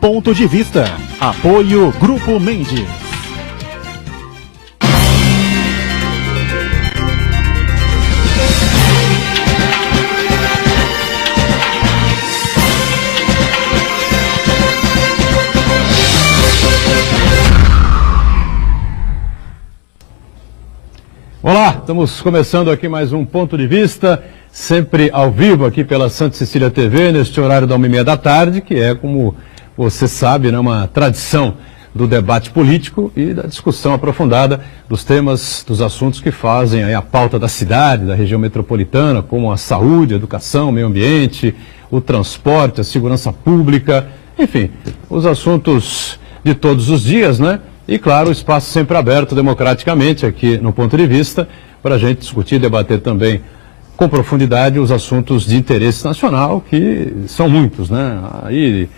Ponto de Vista. Apoio Grupo Mendes. Olá, estamos começando aqui mais um Ponto de Vista, sempre ao vivo aqui pela Santa Cecília TV, neste horário da 1h30 da tarde, que é, como você sabe, né, uma tradição do debate político e da discussão aprofundada dos temas, dos assuntos que fazem aí a pauta da cidade, da região metropolitana, como a saúde, a educação, o meio ambiente, o transporte, a segurança pública, enfim, os assuntos de todos os dias, né? E, claro, o espaço sempre aberto democraticamente aqui no Ponto de Vista para a gente discutir e debater também com profundidade os assuntos de interesse nacional, que são muitos, né? Aí,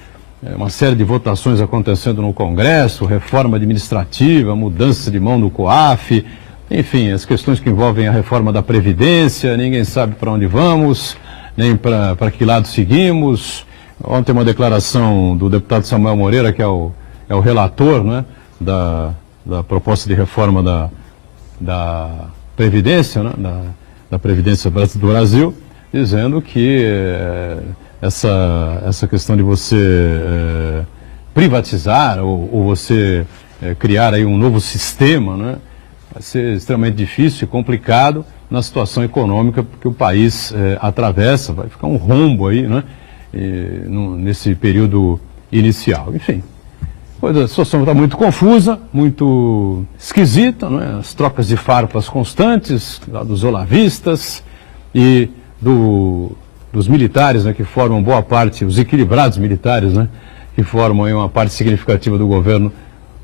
uma série de votações acontecendo no Congresso, reforma administrativa, mudança de mão do COAF, enfim, as questões que envolvem a reforma da Previdência, ninguém sabe para onde vamos, nem para que lado seguimos. Ontem uma declaração do deputado Samuel Moreira, que é o relator, né? Da proposta de reforma da Previdência, né? da Previdência do Brasil, dizendo que essa questão de você privatizar ou você criar aí um novo sistema, né? Vai ser extremamente difícil e complicado na situação econômica que o país atravessa, vai ficar um rombo aí, né? Nesse período inicial. Enfim. A situação está muito confusa, muito esquisita, não é? As trocas de farpas constantes, lá dos olavistas e dos militares, né, que formam boa parte, os equilibrados militares, né, que formam aí uma parte significativa do governo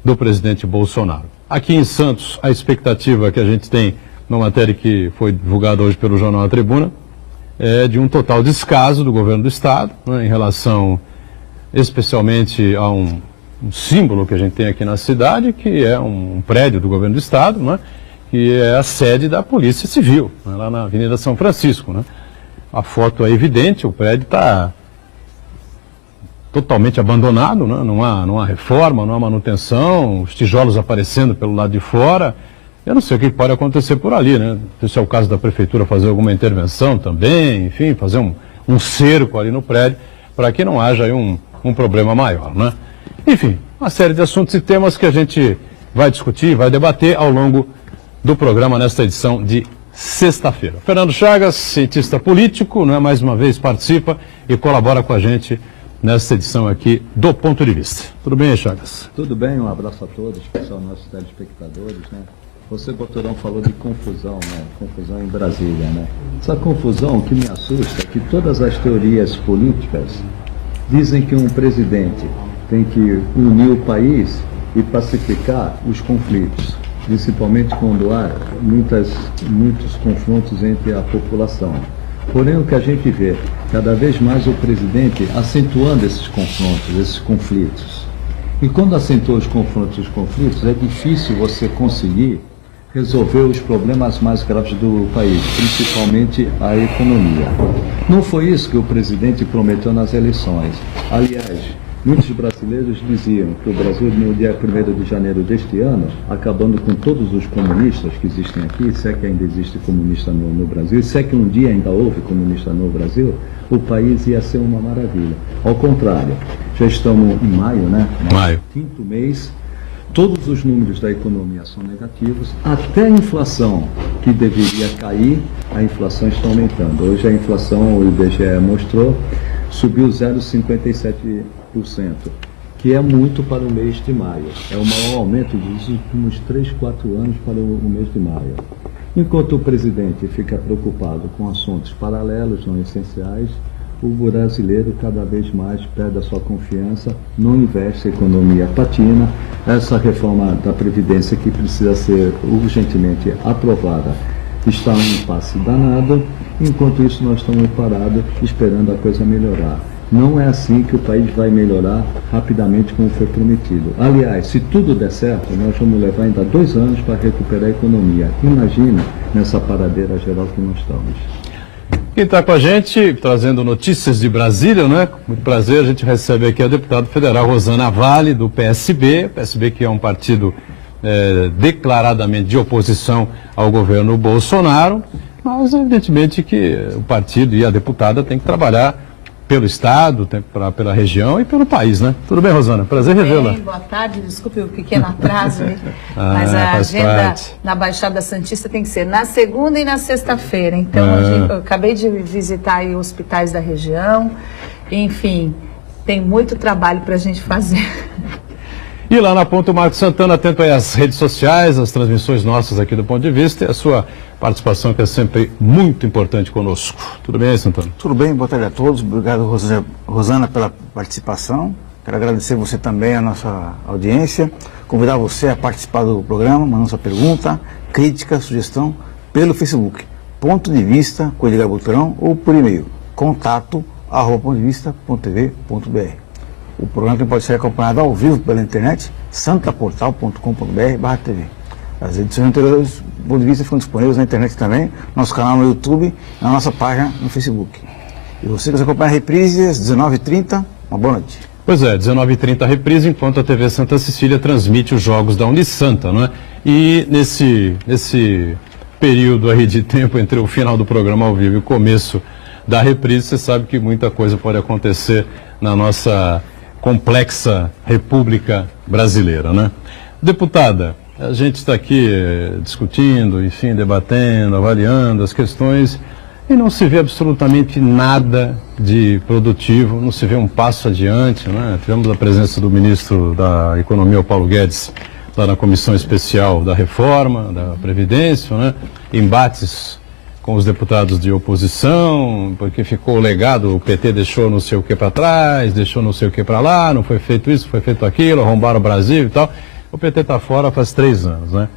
do presidente Bolsonaro. Aqui em Santos, a expectativa que a gente tem, na matéria que foi divulgada hoje pelo jornal A Tribuna, é de um total descaso do governo do Estado, né, em relação especialmente a um símbolo que a gente tem aqui na cidade, que é um prédio do governo do Estado, né, que é a sede da Polícia Civil, né, lá na Avenida São Francisco. Né. A foto é evidente, o prédio está totalmente abandonado, né, não há reforma, não há manutenção, os tijolos aparecendo pelo lado de fora. Eu não sei o que pode acontecer por ali, né? Se é o caso da Prefeitura fazer alguma intervenção também, enfim, fazer um cerco ali no prédio, para que não haja aí um problema maior, né? Enfim, uma série de assuntos e temas que a gente vai discutir, vai debater ao longo do programa nesta edição de sexta-feira. Fernando Chagas, cientista político, né, mais uma vez participa e colabora com a gente nesta edição aqui do Ponto de Vista. Tudo bem, Chagas? Tudo bem, um abraço a todos, especial nossos telespectadores, né? Você, Boturão, falou de confusão, né? Confusão em Brasília, né? Essa confusão, o que me assusta é que todas as teorias políticas dizem que um presidente tem que unir o país e pacificar os conflitos, principalmente quando há muitos confrontos entre a população. Porém, o que a gente vê, cada vez mais o presidente acentuando esses confrontos, esses conflitos. E quando acentua os confrontos, é difícil você conseguir resolver os problemas mais graves do país, principalmente a economia. Não foi isso que o presidente prometeu nas eleições. Aliás, muitos brasileiros diziam que o Brasil, no dia 1º de janeiro deste ano, acabando com todos os comunistas que existem aqui, se é que ainda existe comunista no Brasil, se é que um dia ainda houve comunista no Brasil, o país ia ser uma maravilha. Ao contrário, já estamos em maio, né? Maio. Quinto mês, todos os números da economia são negativos, até a inflação, que deveria cair, a inflação está aumentando. Hoje a inflação, o IBGE mostrou, subiu 0,57%, que é muito para o mês de maio. É o maior aumento dos últimos 3, 4 anos para o mês de maio. Enquanto o presidente fica preocupado com assuntos paralelos, não essenciais, o brasileiro cada vez mais perde a sua confiança, não investe, a economia patina. Essa reforma da Previdência, que precisa ser urgentemente aprovada, está um impasse danado. Enquanto isso, nós estamos parados esperando a coisa melhorar. Não é assim que o país vai melhorar rapidamente como foi prometido. Aliás, se tudo der certo, nós vamos levar ainda 2 anos para recuperar a economia. Imagina nessa paradeira geral que nós estamos. Quem está com a gente, trazendo notícias de Brasília, né? Com muito prazer, a gente recebe aqui a deputada federal Rosana Vale, do PSB. O PSB que é um partido declaradamente de oposição ao governo Bolsonaro, mas evidentemente que o partido e a deputada têm que trabalhar pelo Estado, pela região e pelo país, né? Tudo bem, Rosana? Prazer revê-la. Boa tarde, desculpe o pequeno atraso, mas a agenda na Baixada Santista tem que ser na segunda e na sexta-feira. Então, eu acabei de visitar aí hospitais da região, enfim, tem muito trabalho para a gente fazer. E lá na Ponta, o Marcos Santana, atento aí às redes sociais, às transmissões nossas aqui do Ponto de Vista e a sua participação, que é sempre muito importante conosco. Tudo bem aí, Santana? Tudo bem, boa tarde a todos. Obrigado, Rosana, pela participação. Quero agradecer você também, a nossa audiência. Convidar você a participar do programa, mandando sua pergunta, crítica, sugestão, pelo Facebook. Ponto de Vista, com Edgar Butrão, ou por e-mail, contato@pontodevista.tv.br. O programa pode ser acompanhado ao vivo pela internet, santaportal.com.br/tv. As edições anteriores do Ponto de Vista ficam disponíveis na internet também, nosso canal no YouTube, na nossa página no Facebook. E você que nos acompanha a reprise às 19h30, uma boa noite. Pois é, 19h30 a reprise, enquanto a TV Santa Cecília transmite os jogos da Unisanta, não é? E nesse período aí de tempo entre o final do programa ao vivo e o começo da reprise, você sabe que muita coisa pode acontecer na nossa complexa República Brasileira, né? Deputada, a gente está aqui discutindo, enfim, debatendo, avaliando as questões e não se vê absolutamente nada de produtivo, não se vê um passo adiante, né? Tivemos a presença do ministro da Economia, o Paulo Guedes, lá na Comissão Especial da Reforma, da Previdência, né? Embates com os deputados de oposição, porque ficou o legado, o PT deixou não sei o que para trás, deixou não sei o que para lá, não foi feito isso, foi feito aquilo, arrombaram o Brasil e tal. O PT está fora faz 3 anos, né?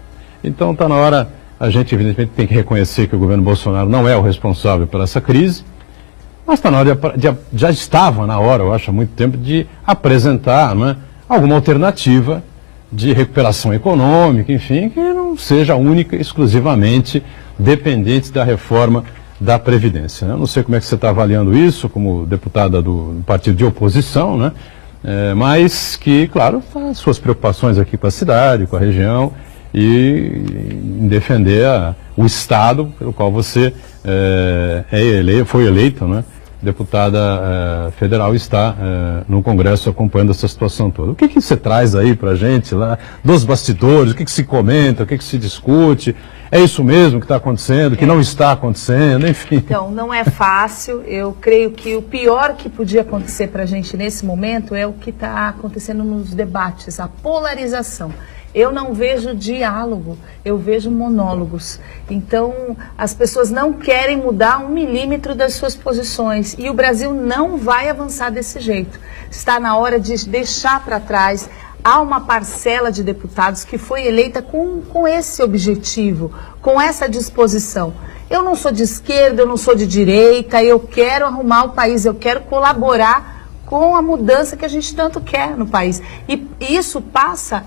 Então está na hora, a gente evidentemente tem que reconhecer que o governo Bolsonaro não é o responsável por essa crise, mas está na hora já estava na hora, eu acho, há muito tempo, de apresentar, né, alguma alternativa de recuperação econômica, enfim, que não seja única, exclusivamente dependente da reforma da Previdência. Eu não sei como é que você está avaliando isso como deputada do partido de oposição, né? Mas que, claro, faz suas preocupações aqui com a cidade, com a região e em defender o Estado pelo qual você foi eleita, né? Deputada federal, está no Congresso acompanhando essa situação toda. O que você traz aí para a gente lá dos bastidores? O que se comenta? O que se discute? É isso mesmo que está acontecendo, que não está acontecendo, enfim. Então, não é fácil. Eu creio que o pior que podia acontecer para a gente nesse momento é o que está acontecendo nos debates, a polarização. Eu não vejo diálogo, eu vejo monólogos. Então, as pessoas não querem mudar 1 milímetro das suas posições. E o Brasil não vai avançar desse jeito. Está na hora de deixar para trás. Há uma parcela de deputados que foi eleita com esse objetivo, com essa disposição. Eu não sou de esquerda, eu não sou de direita, eu quero arrumar o país, eu quero colaborar com a mudança que a gente tanto quer no país. E isso passa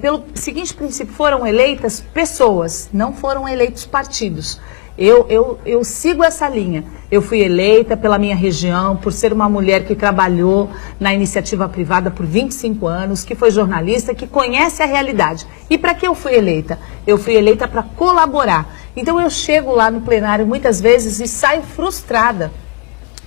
pelo seguinte princípio: foram eleitas pessoas, não foram eleitos partidos. Eu sigo essa linha. Eu fui eleita pela minha região, por ser uma mulher que trabalhou na iniciativa privada por 25 anos, que foi jornalista, que conhece a realidade. E para que eu fui eleita? Eu fui eleita para colaborar. Então eu chego lá no plenário muitas vezes e saio frustrada.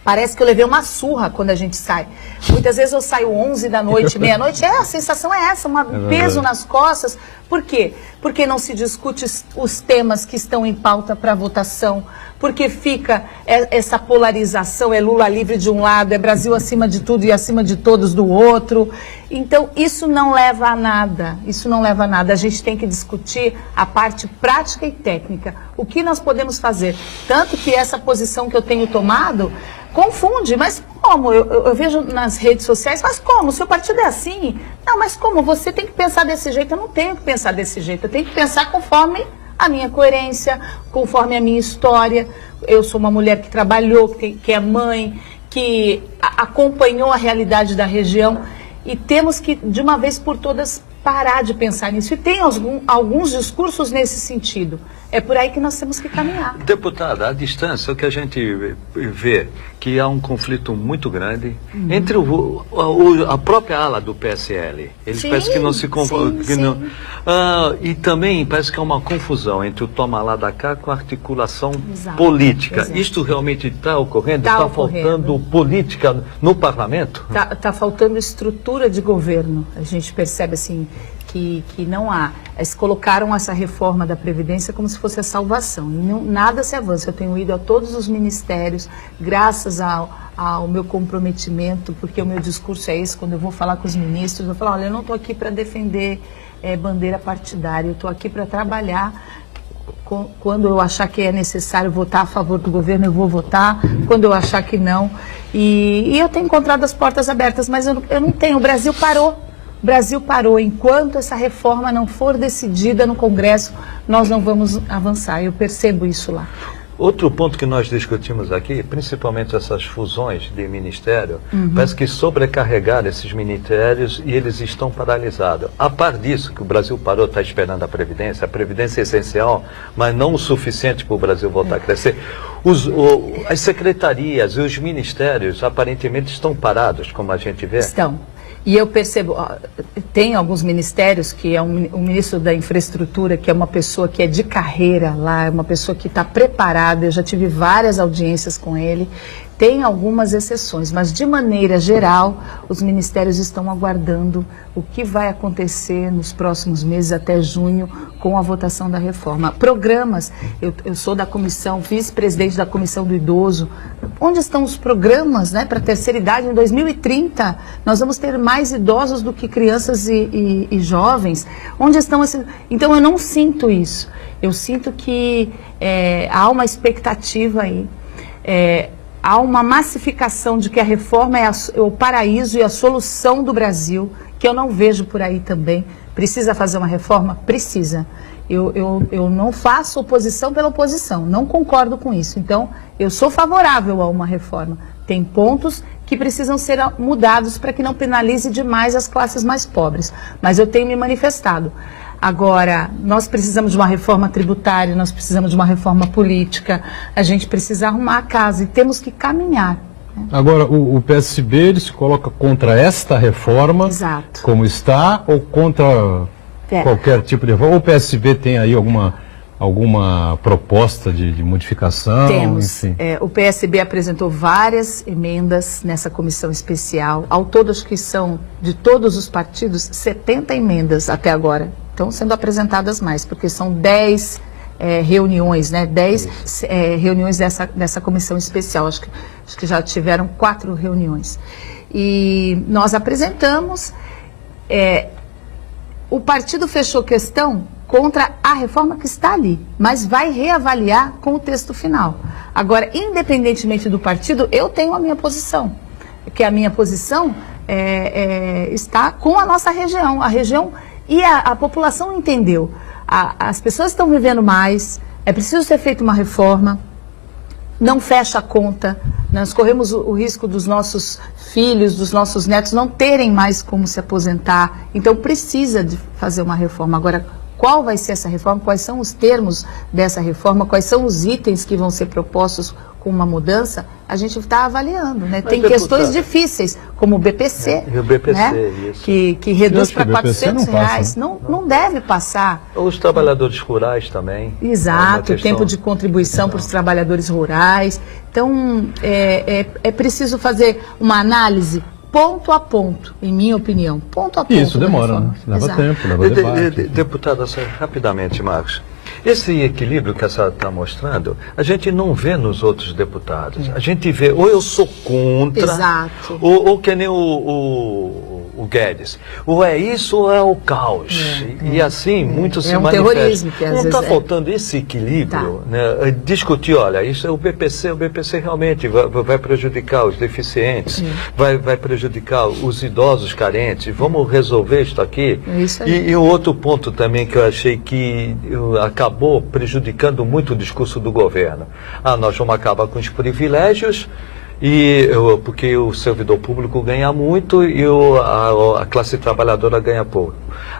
Parece que eu levei uma surra quando a gente sai. Muitas vezes eu saio 11 da noite, meia-noite, a sensação é essa, um peso nas costas. Por quê? Porque não se discute os temas que estão em pauta para votação, porque fica essa polarização, é Lula livre de um lado, é Brasil acima de tudo e acima de todos do outro. Então, isso não leva a nada, isso não leva a nada. A gente tem que discutir a parte prática e técnica. O que nós podemos fazer? Tanto que essa posição que eu tenho tomado confunde, mas como? Eu vejo nas redes sociais, mas como? O seu partido é assim? Não, mas como? Você tem que pensar desse jeito. Eu não tenho que pensar desse jeito, eu tenho que pensar conforme a minha coerência, conforme a minha história. Eu sou uma mulher que trabalhou, que é mãe, que acompanhou a realidade da região e temos que, de uma vez por todas, parar de pensar nisso. E tem alguns discursos nesse sentido. É por aí que nós temos que caminhar. Deputada, à distância, o que a gente vê que há um conflito muito grande entre a própria ala do PSL. Eles parecem que não se e também parece que há uma confusão entre o toma lá da cá com a articulação política. Exato. Isto realmente está ocorrendo? Tá Está ocorrendo. faltando política no parlamento? Está faltando estrutura de governo. A gente percebe assim que não há. Eles colocaram essa reforma da Previdência como se fosse a salvação. E nada se avança. Eu tenho ido a todos os ministérios, graças ao meu comprometimento, porque o meu discurso é esse, quando eu vou falar com os ministros, eu falo, olha, eu não estou aqui para defender bandeira partidária, eu estou aqui para trabalhar. Quando eu achar que é necessário votar a favor do governo, eu vou votar. Quando eu achar que não. E eu tenho encontrado as portas abertas, mas eu não tenho. O Brasil parou. O Brasil parou. Enquanto essa reforma não for decidida no Congresso, nós não vamos avançar. Eu percebo isso lá. Outro ponto que nós discutimos aqui, principalmente essas fusões de ministério, parece que sobrecarregaram esses ministérios e eles estão paralisados. A par disso, que o Brasil parou, está esperando a Previdência é essencial, mas não o suficiente para o Brasil voltar a crescer. As secretarias e os ministérios aparentemente estão parados, como a gente vê. Estão. E eu percebo, tem alguns ministérios que é o ministro da Infraestrutura, que é uma pessoa que é de carreira lá, é uma pessoa que está preparada, eu já tive várias audiências com ele, tem algumas exceções, mas de maneira geral, os ministérios estão aguardando o que vai acontecer nos próximos meses, até junho, com a votação da reforma. Programas, eu sou da comissão, vice-presidente da Comissão do Idoso. Onde estão os programas, né, para a terceira idade? Em 2030, nós vamos ter mais idosos do que crianças e jovens. Onde estão esses... Então, eu não sinto isso. Eu sinto que há uma expectativa aí. Há uma massificação de que a reforma é o paraíso e a solução do Brasil, que eu não vejo por aí também. Precisa fazer uma reforma? Precisa. Eu não faço oposição pela oposição, não concordo com isso. Então, eu sou favorável a uma reforma. Tem pontos que precisam ser mudados para que não penalize demais as classes mais pobres. Mas eu tenho me manifestado. Agora, nós precisamos de uma reforma tributária, nós precisamos de uma reforma política, a gente precisa arrumar a casa e temos que caminhar. Agora, o PSB ele se coloca contra esta reforma, Exato. Como está, ou contra qualquer tipo de reforma? Ou o PSB tem aí alguma proposta de modificação? Temos. Enfim. O PSB apresentou várias emendas nessa comissão especial. Ao todo, acho que são, de todos os partidos, 70 emendas até agora. Estão sendo apresentadas mais, porque são 10 reuniões, né? 10 reuniões dessa comissão especial. Acho que já tiveram 4 reuniões. E nós apresentamos. O partido fechou questão contra a reforma que está ali, mas vai reavaliar com o texto final. Agora, independentemente do partido, eu tenho a minha posição, que a minha posição está com a nossa região. A região e a população entendeu. As pessoas estão vivendo mais, é preciso ser feita uma reforma, não fecha a conta, nós corremos o risco dos nossos filhos, dos nossos netos não terem mais como se aposentar, então precisa de fazer uma reforma. Agora, qual vai ser essa reforma, quais são os termos dessa reforma, quais são os itens que vão ser propostos com uma mudança, a gente está avaliando, né? Tem questões difíceis, como o BPC, o BPC, né? isso. Que reduz para R$400, passa, né? Não deve passar. Os trabalhadores rurais também. Exato, o tempo de contribuição para os trabalhadores rurais. Então, é preciso fazer uma análise ponto a ponto, em minha opinião. Ponto a ponto. Isso demora, né? Leva tempo, leva debate. Deputada, rapidamente, Marcos. Esse equilíbrio que a senhora está mostrando, a gente não vê nos outros deputados. A gente vê, ou eu sou contra, Exato. ou que nem o Guedes. Ou é isso ou é o caos. E assim, muito se manifesta. Terrorismo que às não vezes está faltando esse equilíbrio, Tá. né? Discutir, olha, isso é o BPC realmente vai prejudicar os deficientes, vai prejudicar os idosos carentes, vamos resolver isso aqui. Isso aí. E o outro ponto também que eu achei que acabou prejudicando muito o discurso do governo. Nós vamos acabar com os privilégios, porque o servidor público ganha muito e a classe trabalhadora ganha pouco.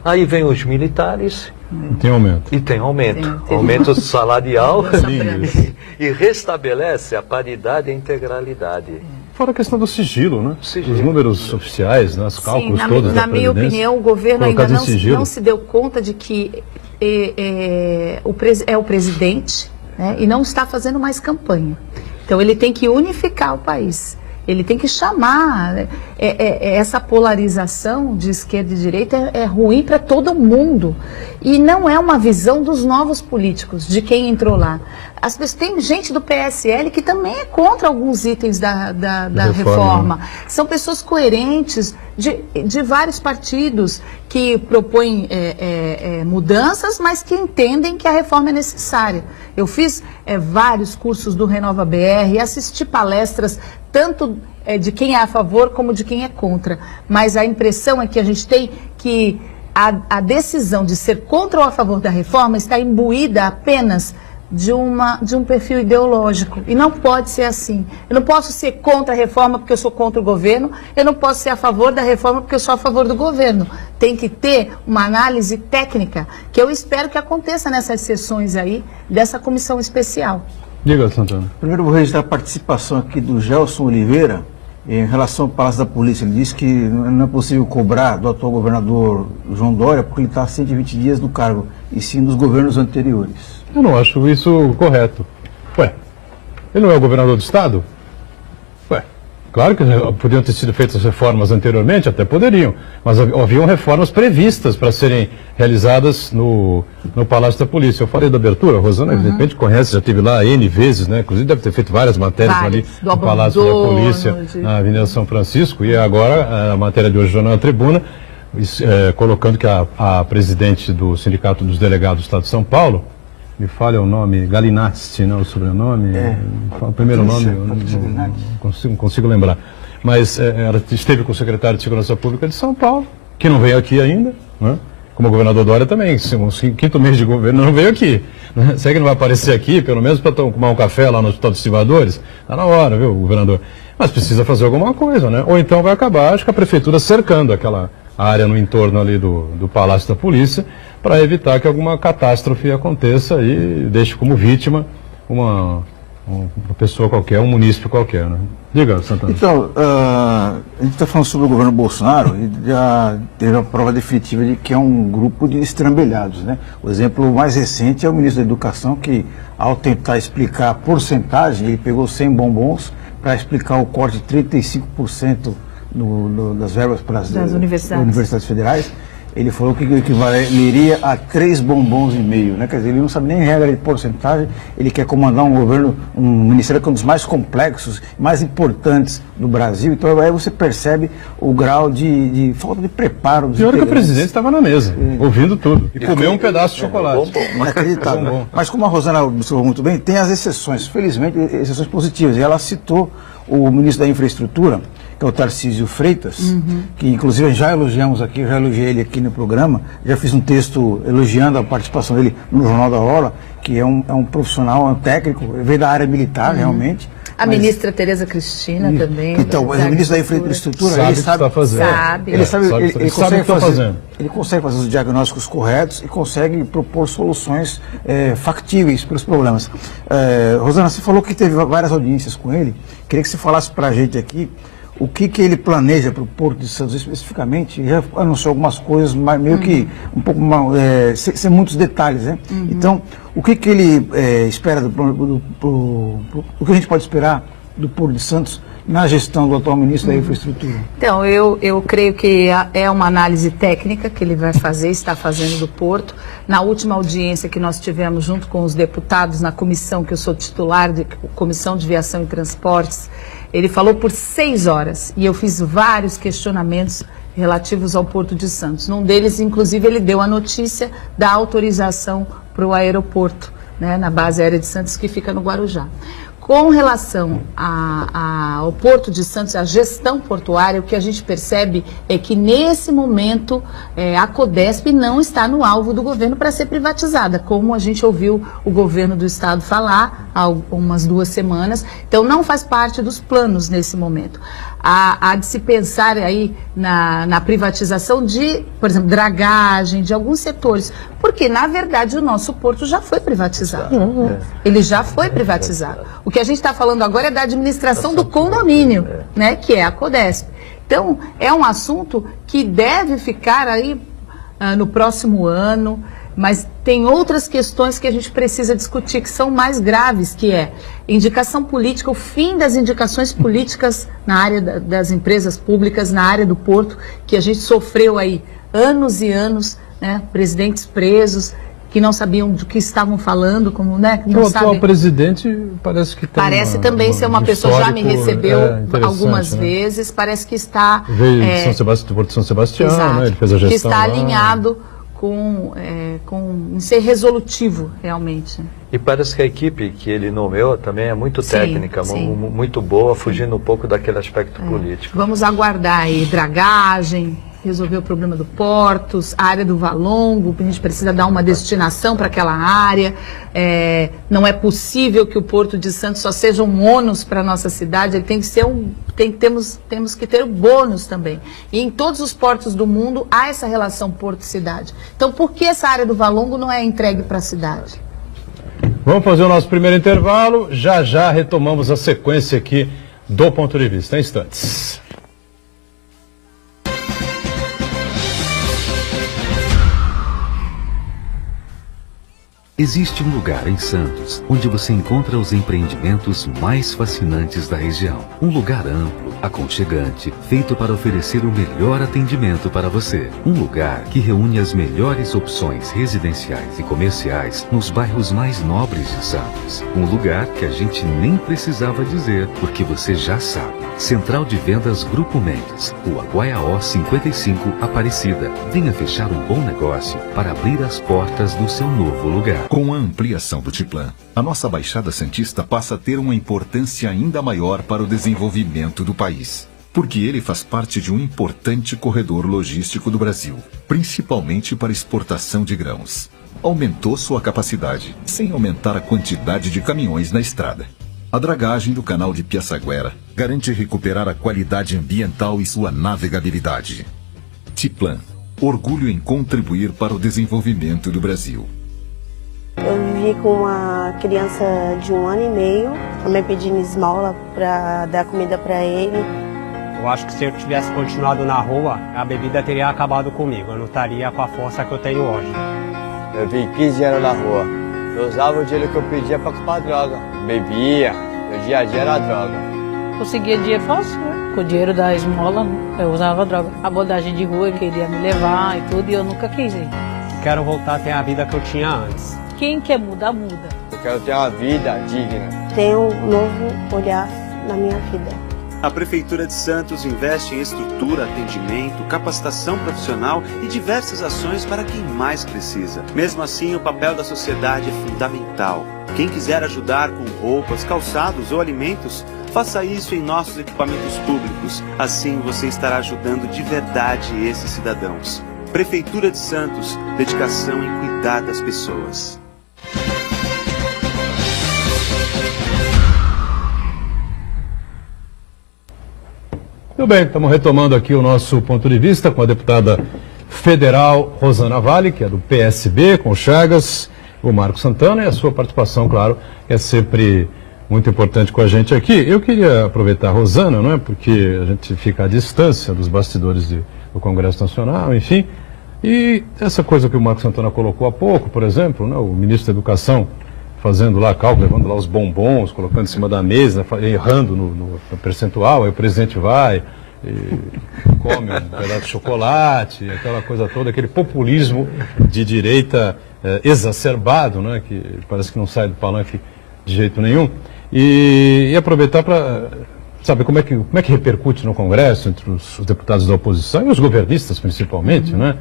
Aí vem os militares Tem aumento. e tem aumento. Tem. Aumento salarial Sim. e restabelece a paridade e a integralidade. Fora a questão do sigilo, né? Sigilo. Os números oficiais, né? Os cálculos Sim, todos na da minha Previdência, opinião, o governo ainda colocados em sigilo. não se deu conta de que é o presidente, né, e não está fazendo mais campanha. Então ele tem que unificar o país. Ele tem que chamar. Essa polarização de esquerda e direita é ruim para todo mundo. E não é uma visão dos novos políticos, de quem entrou lá. As pessoas, tem gente do PSL que também é contra alguns itens da reforma. São pessoas coerentes de vários partidos que propõem mudanças, mas que entendem que a reforma é necessária. Eu fiz vários cursos do Renova BR, assisti palestras tanto de quem é a favor como de quem é contra. Mas a impressão é que a gente tem que a decisão de ser contra ou a favor da reforma está imbuída apenas de um perfil ideológico. E não pode ser assim. Eu não posso ser contra a reforma porque eu sou contra o governo, eu não posso ser a favor da reforma porque eu sou a favor do governo. Tem que ter uma análise técnica, que eu espero que aconteça nessas sessões aí dessa comissão especial. Diga, Santana. Primeiro, vou registrar a participação aqui do Gelson Oliveira em relação ao Palácio da Polícia. Ele disse que não é possível cobrar do atual governador João Dória porque ele está há 120 dias no cargo, e sim dos governos anteriores. Eu não acho isso correto. Ué, ele não é o governador do Estado? Ué, claro que podiam ter sido feitas reformas anteriormente, até poderiam, mas haviam reformas previstas para serem realizadas no Palácio da Polícia. Eu falei da abertura, a Rosana evidentemente conhece, já esteve lá N vezes, né? Inclusive deve ter feito várias matérias ali no Palácio da Polícia, na Avenida São Francisco, e agora a matéria de hoje na tribuna, colocando que a presidente do Sindicato dos Delegados do Estado de São Paulo, me falha o nome, Galinatti, não o sobrenome, o primeiro nome, eu não consigo lembrar. Mas ela esteve com o secretário de Segurança Pública de São Paulo, que não veio aqui ainda, né? Como o governador Dória também, o quinto mês de governo não veio aqui. Né? Será que não vai aparecer aqui, pelo menos para tomar um café lá no Hospital dos Estivadores? Está na hora, viu, governador? Mas precisa fazer alguma coisa, né? Ou então vai acabar, acho que a prefeitura cercando aquela área no entorno ali do Palácio da Polícia, para evitar que alguma catástrofe aconteça e deixe como vítima uma pessoa qualquer, um munícipe qualquer, né? Diga, Santana. Então, a gente está falando sobre o governo Bolsonaro e já teve a prova definitiva de que é um grupo de estrambelhados, né? O exemplo mais recente é o ministro da Educação, que ao tentar explicar a porcentagem, ele pegou 100 bombons para explicar o corte de 35% das verbas para as universidades federais. Ele falou que equivaleria a 3 bombons e meio, né? Quer dizer, ele não sabe nem regra de porcentagem, ele quer comandar um governo, um ministério que é um dos mais complexos, mais importantes do Brasil. Então aí você percebe o grau de falta de preparo dos pior que o presidente estava na mesa, ouvindo tudo, e comeu um pedaço de chocolate. Inacreditável. Mas como a Rosana observou muito bem, tem as exceções, felizmente, exceções positivas. E ela citou o ministro da Infraestrutura, que é o Tarcísio Freitas, que inclusive já elogiamos aqui, eu já elogiei ele aqui no programa, já fiz um texto elogiando a participação dele no Jornal da Hora, que é um profissional, um técnico, veio da área militar realmente. A ministra Tereza Cristina também. Então, o ministro da Infraestrutura, sabe ele sabe o que está fazendo. Ele consegue fazer os diagnósticos corretos e consegue propor soluções factíveis para os problemas. Rosana, você falou que teve várias audiências com ele. Queria que você falasse para a gente aqui o que ele planeja para o Porto de Santos especificamente. Ele já anunciou algumas coisas, mas meio que um pouco sem muitos detalhes, né? Então, o que ele espera o que a gente pode esperar do Porto de Santos na gestão do atual ministro da Infraestrutura? Então, eu creio que é uma análise técnica que ele vai fazer, está fazendo do Porto. Na última audiência que nós tivemos junto com os deputados na comissão, que eu sou titular, Comissão de Viação e Transportes, ele falou por 6 horas e eu fiz vários questionamentos relativos ao Porto de Santos. Num deles, inclusive, ele deu a notícia da autorização para o aeroporto, né, na base aérea de Santos, que fica no Guarujá. Com relação ao Porto de Santos, a gestão portuária, o que a gente percebe é que, nesse momento, a Codesp não está no alvo do governo para ser privatizada, como a gente ouviu o governo do Estado falar há umas 2 semanas. Então, não faz parte dos planos nesse momento. há de se pensar aí na privatização de, por exemplo, dragagem, de alguns setores, porque, na verdade, o nosso porto já foi privatizado. Ele já foi privatizado. O que a gente está falando agora é da administração do condomínio, né, que é a Codesp. Então, é um assunto que deve ficar aí no próximo ano, mas tem outras questões que a gente precisa discutir, que são mais graves, que é indicação política, o fim das indicações políticas na área das empresas públicas, na área do porto, que a gente sofreu aí anos e anos, né, presidentes presos, que não sabiam do que estavam falando, como, né, o atual presidente parece que tem também ser uma pessoa, já me recebeu algumas vezes, parece que está... Veio de São Sebastião, Porto de São Sebastião, exato, né, ele fez a gestão que está lá, alinhado em ser resolutivo, realmente. E parece que a equipe que ele nomeou também é muito técnica, muito boa, fugindo um pouco daquele aspecto político. Vamos aguardar aí dragagem, resolver o problema do Portos, a área do Valongo, a gente precisa dar uma destinação para aquela área. Não é possível que o Porto de Santos só seja um ônus para a nossa cidade, ele tem que ser temos que ter o bônus também. E em todos os portos do mundo há essa relação porto-cidade. Então, por que essa área do Valongo não é entregue para a cidade? Vamos fazer o nosso primeiro intervalo, já retomamos a sequência aqui do Ponto de Vista, em instantes. Existe um lugar em Santos onde você encontra os empreendimentos mais fascinantes da região. Um lugar amplo, aconchegante, feito para oferecer o melhor atendimento para você. Um lugar que reúne as melhores opções residenciais e comerciais nos bairros mais nobres de Santos. Um lugar que a gente nem precisava dizer, porque você já sabe. Central de Vendas Grupo Mendes, Rua Guaiaó 55, Aparecida. Venha fechar um bom negócio para abrir as portas do seu novo lugar. Com a ampliação do Tiplan, a nossa Baixada Santista passa a ter uma importância ainda maior para o desenvolvimento do país. Porque ele faz parte de um importante corredor logístico do Brasil, principalmente para exportação de grãos. Aumentou sua capacidade, sem aumentar a quantidade de caminhões na estrada. A dragagem do canal de Piaçaguera garante recuperar a qualidade ambiental e sua navegabilidade. Tiplan, orgulho em contribuir para o desenvolvimento do Brasil. Eu vivi com uma criança de 1 ano e meio, também pedindo esmola para dar comida para ele. Eu acho que se eu tivesse continuado na rua, a bebida teria acabado comigo. Eu não estaria com a força que eu tenho hoje. Eu vim 15 anos na rua. Eu usava o dinheiro que eu pedia para comprar droga. Bebia, meu dia a dia era droga. Conseguia dinheiro fácil, né? Com o dinheiro da esmola, eu usava droga. A abordagem de rua, ele queria me levar e tudo, e eu nunca quis ir. Quero voltar a ter a vida que eu tinha antes. Quem quer mudar, muda. Eu quero ter uma vida digna. Tenho um novo olhar na minha vida. A Prefeitura de Santos investe em estrutura, atendimento, capacitação profissional e diversas ações para quem mais precisa. Mesmo assim, o papel da sociedade é fundamental. Quem quiser ajudar com roupas, calçados ou alimentos, faça isso em nossos equipamentos públicos. Assim você estará ajudando de verdade esses cidadãos. Prefeitura de Santos, dedicação em cuidar das pessoas. Muito bem, estamos retomando aqui o nosso ponto de vista com a deputada federal Rosana Vale, que é do PSB, com o Chagas, o Marco Santana, e a sua participação, claro, é sempre muito importante com a gente aqui. Eu queria aproveitar a Rosana, não é? Porque a gente fica à distância dos bastidores do Congresso Nacional, enfim, e essa coisa que o Marco Santana colocou há pouco, por exemplo, né, o ministro da Educação fazendo lá cálculo, levando lá os bombons, colocando em cima da mesa, errando no percentual, aí o presidente vai e come um pedaço de chocolate, aquela coisa toda, aquele populismo de direita exacerbado, né, que parece que não sai do palanque de jeito nenhum, e aproveitar para saber como é que repercute no Congresso, entre os deputados da oposição e os governistas principalmente, né?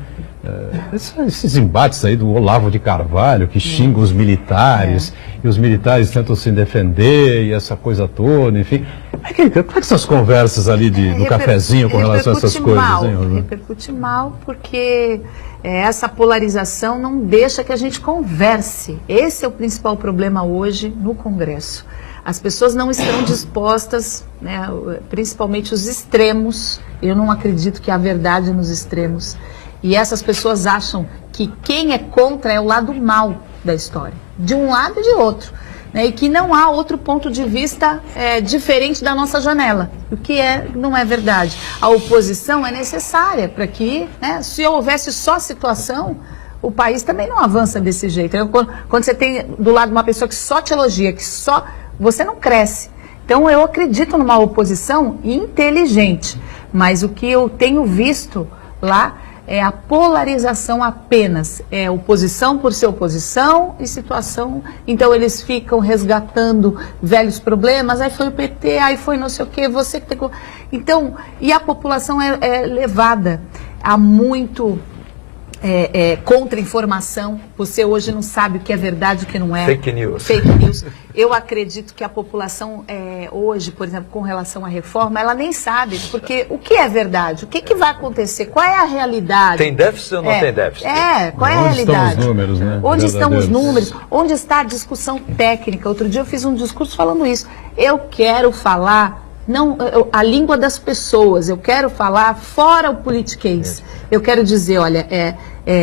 Esses embates aí do Olavo de Carvalho, que xinga os militares, e os militares tentam se defender, e essa coisa toda, enfim. Como é que essas conversas ali do cafezinho com relação a essas coisas, hein? Repercute mal, porque essa polarização não deixa que a gente converse. Esse é o principal problema hoje no Congresso. As pessoas não estão dispostas, né, principalmente os extremos. Eu não acredito que há verdade nos extremos. E essas pessoas acham que quem é contra é o lado mal da história, de um lado e de outro. Né, e que não há outro ponto de vista diferente da nossa janela, o que não é verdade. A oposição é necessária para que, né, se houvesse só situação, o país também não avança desse jeito. Quando você tem do lado uma pessoa que só te elogia, você não cresce. Então eu acredito numa oposição inteligente, mas o que eu tenho visto lá é a polarização apenas, é oposição por ser oposição e situação. Então eles ficam resgatando velhos problemas, aí foi o PT, aí foi não sei o quê, você que pegou. Então, e a população é levada a muito contra-informação. Você hoje não sabe o que é verdade e o que não é. Fake news. Fake news. Eu acredito que a população hoje, por exemplo, com relação à reforma, ela nem sabe, porque o que é verdade? O que vai acontecer? Qual é a realidade? Tem déficit ou não tem déficit? Qual é a realidade? Onde estão os números, né? Onde estão os números? Onde está a discussão técnica? Outro dia eu fiz um discurso falando isso. Eu quero falar a língua das pessoas, eu quero falar fora o politiquês. Eu quero dizer, olha,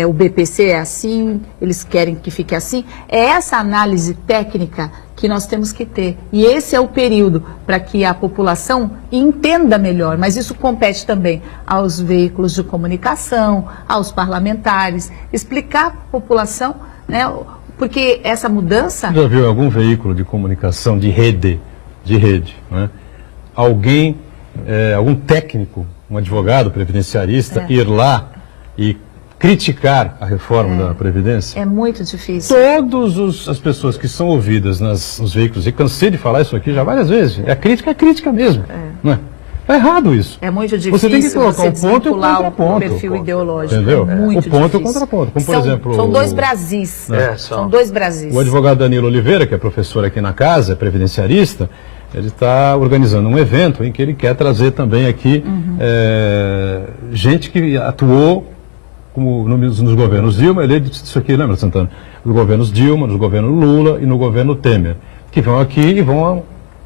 o BPC é assim, eles querem que fique assim. É essa análise técnica que nós temos que ter. E esse é o período para que a população entenda melhor. Mas isso compete também aos veículos de comunicação, aos parlamentares, explicar para a população, né, porque essa mudança... Já viu algum veículo de comunicação de rede, né? Algum técnico, um advogado previdenciarista, ir lá e criticar a reforma da Previdência? É muito difícil. Todas as pessoas que são ouvidas nos veículos, e cansei de falar isso aqui já várias vezes, a crítica é crítica mesmo. Não é? Está errado isso. É muito difícil você tem que colocar o ponto e o contraponto. O perfil ideológico. Entendeu? É muito o ponto difícil. e o contraponto. Como, por exemplo, são dois Brasis. São dois Brasis. O advogado Danilo Oliveira, que é professor aqui na casa, é previdenciarista, ele está organizando um evento em que ele quer trazer também aqui gente que atuou como nos governos Dilma, ele disse isso aqui, lembra, Santana? Nos governos Dilma, nos governos Lula e no governo Temer, que vão aqui e vão,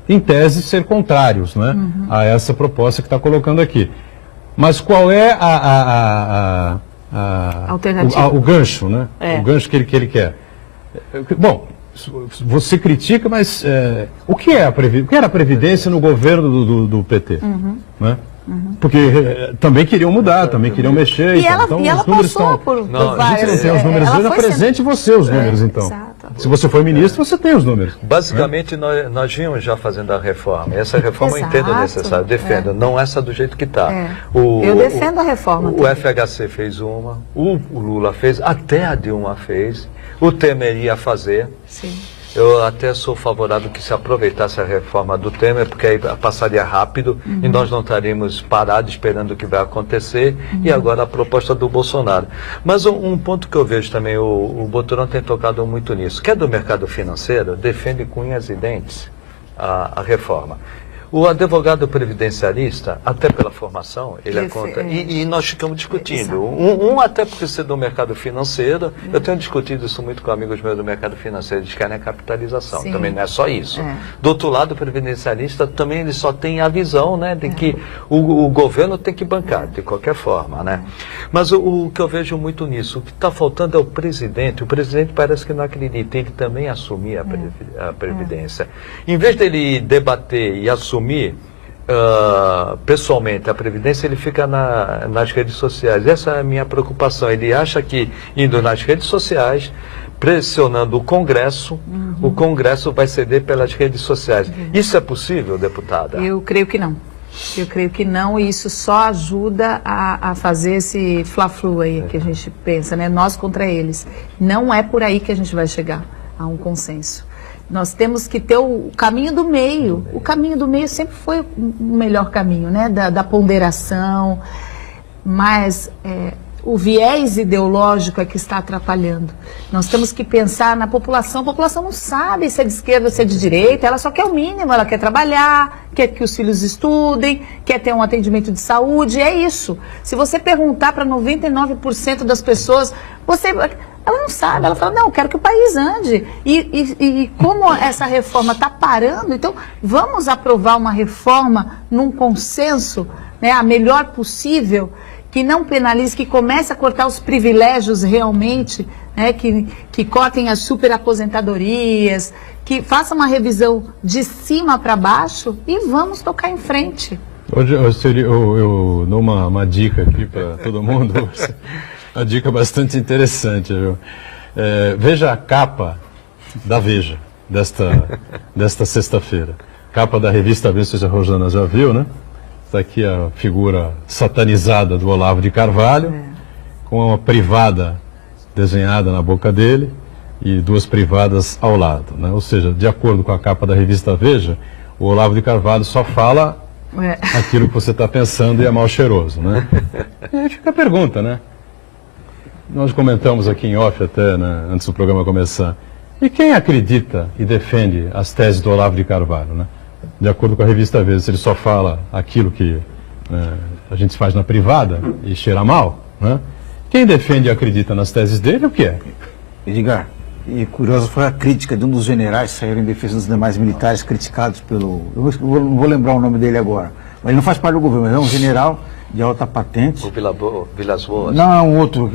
em tese, ser contrários, né, a essa proposta que está colocando aqui. Mas qual é alternativa? O gancho, né? O gancho que ele quer. Bom, você critica, mas o que era a Previdência no governo do PT? Né? Porque também queriam mudar, também queriam mexer. E ela, então, e ela os números passou estão... por A várias... gente não tem os números hoje, apresente você os números, então. Exato. Se você foi ministro, você tem os números. Basicamente, nós vínhamos já fazendo a reforma. Essa reforma eu entendo necessária, defendo. Não essa do jeito que está. Eu defendo a reforma. O FHC fez uma, o Lula fez, até a Dilma fez, o Temer ia fazer. Sim. Eu até sou favorável que se aproveitasse a reforma do Temer, porque aí passaria rápido e nós não estaríamos parados esperando o que vai acontecer. E agora a proposta do Bolsonaro. Mas um ponto que eu vejo também, o Boturão tem tocado muito nisso, que é do mercado financeiro, defende com unhas e dentes a reforma. O advogado previdenciarista, até pela formação, ele é contra. E nós ficamos discutindo. Até porque ser do mercado financeiro, eu tenho discutido isso muito com amigos meus do mercado financeiro, eles querem a capitalização. Sim. Também não é só isso. Do outro lado, o previdenciarista também ele só tem a visão, né, de que o governo tem que bancar, de qualquer forma, né? Mas o que eu vejo muito nisso, o que está faltando é o presidente. O presidente parece que não acredita, ele também assumir a Previdência. Em vez dele debater e assumir pessoalmente a Previdência, ele fica nas redes sociais. Essa é a minha preocupação. Ele acha que indo nas redes sociais, pressionando o Congresso vai ceder pelas redes sociais. Isso é possível, deputada? Eu creio que não. Eu creio que não, e isso só ajuda a fazer esse fla-flu aí que a gente pensa, né? Nós contra eles. Não é por aí que a gente vai chegar a um consenso. Nós temos que ter o caminho do meio. O caminho do meio sempre foi o melhor caminho, né? Da ponderação, mas o viés ideológico é que está atrapalhando. Nós temos que pensar na população. A população não sabe se é de esquerda ou se é de direita, ela só quer o mínimo, ela quer trabalhar, quer que os filhos estudem, quer ter um atendimento de saúde, é isso. Se você perguntar para 99% das pessoas, Ela não sabe, ela fala, não, eu quero que o país ande. E como essa reforma está parando, então vamos aprovar uma reforma num consenso, né, a melhor possível, que não penalize, que comece a cortar os privilégios realmente, né, que cortem as superaposentadorias, que faça uma revisão de cima para baixo e vamos tocar em frente. Hoje eu dou uma dica aqui para todo mundo. Uma dica bastante interessante, viu? Veja a capa da Veja desta sexta-feira. Capa da revista Veja, se a Rosana já viu, né? Está aqui a figura satanizada do Olavo de Carvalho, com uma privada desenhada na boca dele e duas privadas ao lado, né? Ou seja, de acordo com a capa da revista Veja, o Olavo de Carvalho só fala aquilo que você está pensando e é mal cheiroso, né? E aí fica a pergunta, né? Nós comentamos aqui em off até, né, antes do programa começar. E quem acredita e defende as teses do Olavo de Carvalho, né? De acordo com a revista Veja, se ele só fala aquilo que a gente faz na privada e cheira mal, né? Quem defende e acredita nas teses dele, o que é? Edgar, e curiosa foi a crítica de um dos generais que saíram em defesa dos demais militares criticados pelo... Eu não vou lembrar o nome dele agora, mas ele não faz parte do governo, mas é um general de alta patente. O Vilas Boas? Não, um outro,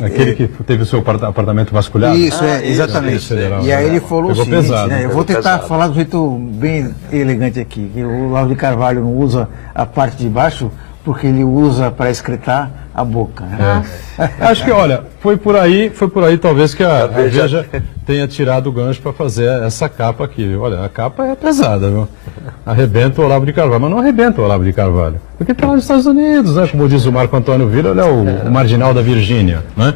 aquele que teve o seu apartamento vasculhado? Isso, exatamente. General, e aí ele falou o seguinte, pesado, né, eu vou tentar falar do jeito bem elegante aqui, que o Olavo de Carvalho não usa a parte de baixo porque ele usa para excretar a boca. Né? Acho que, olha, foi por aí talvez que a Veja tenha tirado o gancho para fazer essa capa aqui. Olha, a capa é pesada, viu? Arrebenta o Olavo de Carvalho, mas não arrebenta o Olavo de Carvalho, porque está lá nos Estados Unidos, né? Como diz o Marco Antônio Villa, ele é o marginal da Virgínia, né?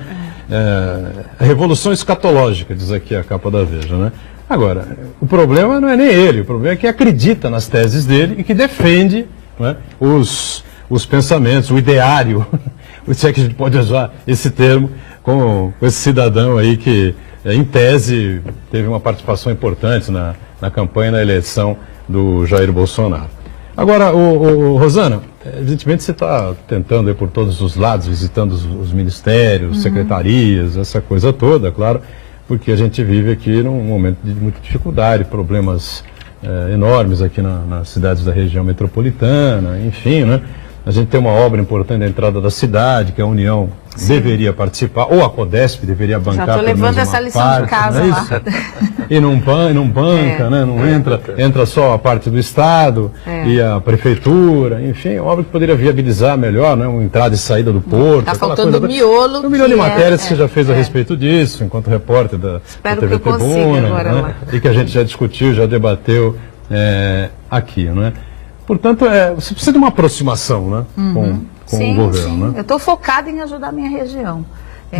A revolução escatológica, diz aqui a capa da Veja, né? Agora, o problema não é nem ele, o problema é que acredita nas teses dele e que defende, né, os pensamentos, o ideário, se é que a gente pode usar esse termo, com esse cidadão aí que, em tese, teve uma participação importante na campanha, na eleição do Jair Bolsonaro. Agora, Rosana, evidentemente você está tentando ir por todos os lados, visitando os ministérios, secretarias, essa coisa toda, claro, porque a gente vive aqui num momento de muita dificuldade, problemas enormes aqui nas cidades da região metropolitana, enfim, né? A gente tem uma obra importante na entrada da cidade, que a União deveria participar, ou a Codesp deveria bancar. Já estou levando essa lição parte, de casa lá. E não banca, né? Não entra só a parte do Estado e a Prefeitura, enfim, uma obra que poderia viabilizar melhor, né? Uma entrada e saída do porto. Está faltando miolo. Um milhão de matérias que você já fez a respeito disso, enquanto repórter da TV Tribuna, né? E que a gente já discutiu, já debateu aqui, não é? Portanto, você precisa de uma aproximação, né, com o governo. Sim. Né? Eu estou focada em ajudar a minha região.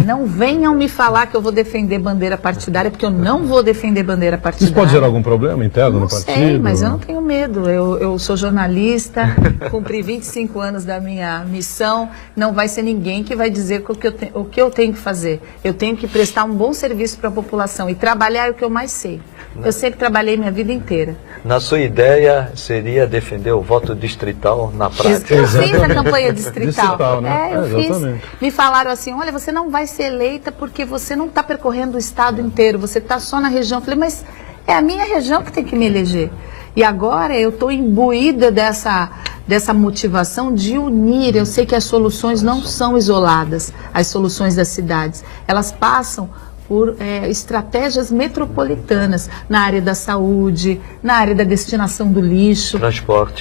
Não venham me falar que eu vou defender bandeira partidária, porque eu não vou defender bandeira partidária. Isso pode gerar algum problema interno no partido? Não sei, mas eu não tenho medo. Eu sou jornalista, cumpri 25 anos da minha missão, não vai ser ninguém que vai dizer o que eu tenho que fazer. Eu tenho que prestar um bom serviço para a população e trabalhar é o que eu mais sei. Eu sempre trabalhei minha vida inteira. Na sua ideia, seria defender o voto distrital na prática? Eu fiz a campanha distrital. Né? Eu fiz. Me falaram assim, olha, você não vai ser eleita porque você não está percorrendo o estado inteiro, você está só na região. Eu falei, mas é a minha região que tem que me eleger. E agora eu estou imbuída dessa motivação de unir. Eu sei que as soluções não são isoladas, as soluções das cidades. Elas passam por estratégias metropolitanas na área da saúde, na área da destinação do lixo,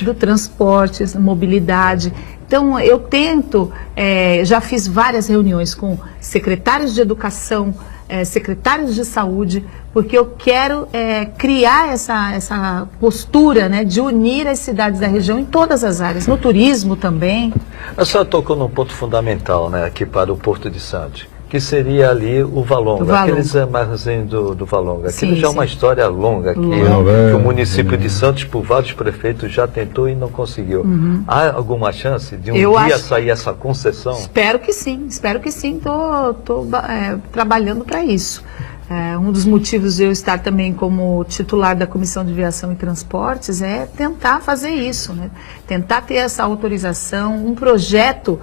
do transporte, mobilidade. Então, eu tento, já fiz várias reuniões com secretários de educação, secretários de saúde, porque eu quero criar essa postura, né, de unir as cidades da região em todas as áreas, no turismo também. A senhora tocou num ponto fundamental, né, aqui para o Porto de Santos, que seria ali o Valonga, aqueles armazéns do Valonga. Aquilo já é uma história longa aqui, que o município de Santos, por vários prefeitos, já tentou e não conseguiu. Há alguma chance de dia sair essa concessão? Espero que sim, estou trabalhando para isso. Um dos motivos de eu estar também como titular da Comissão de Viação e Transportes é tentar fazer isso, né? Tentar ter essa autorização, um projeto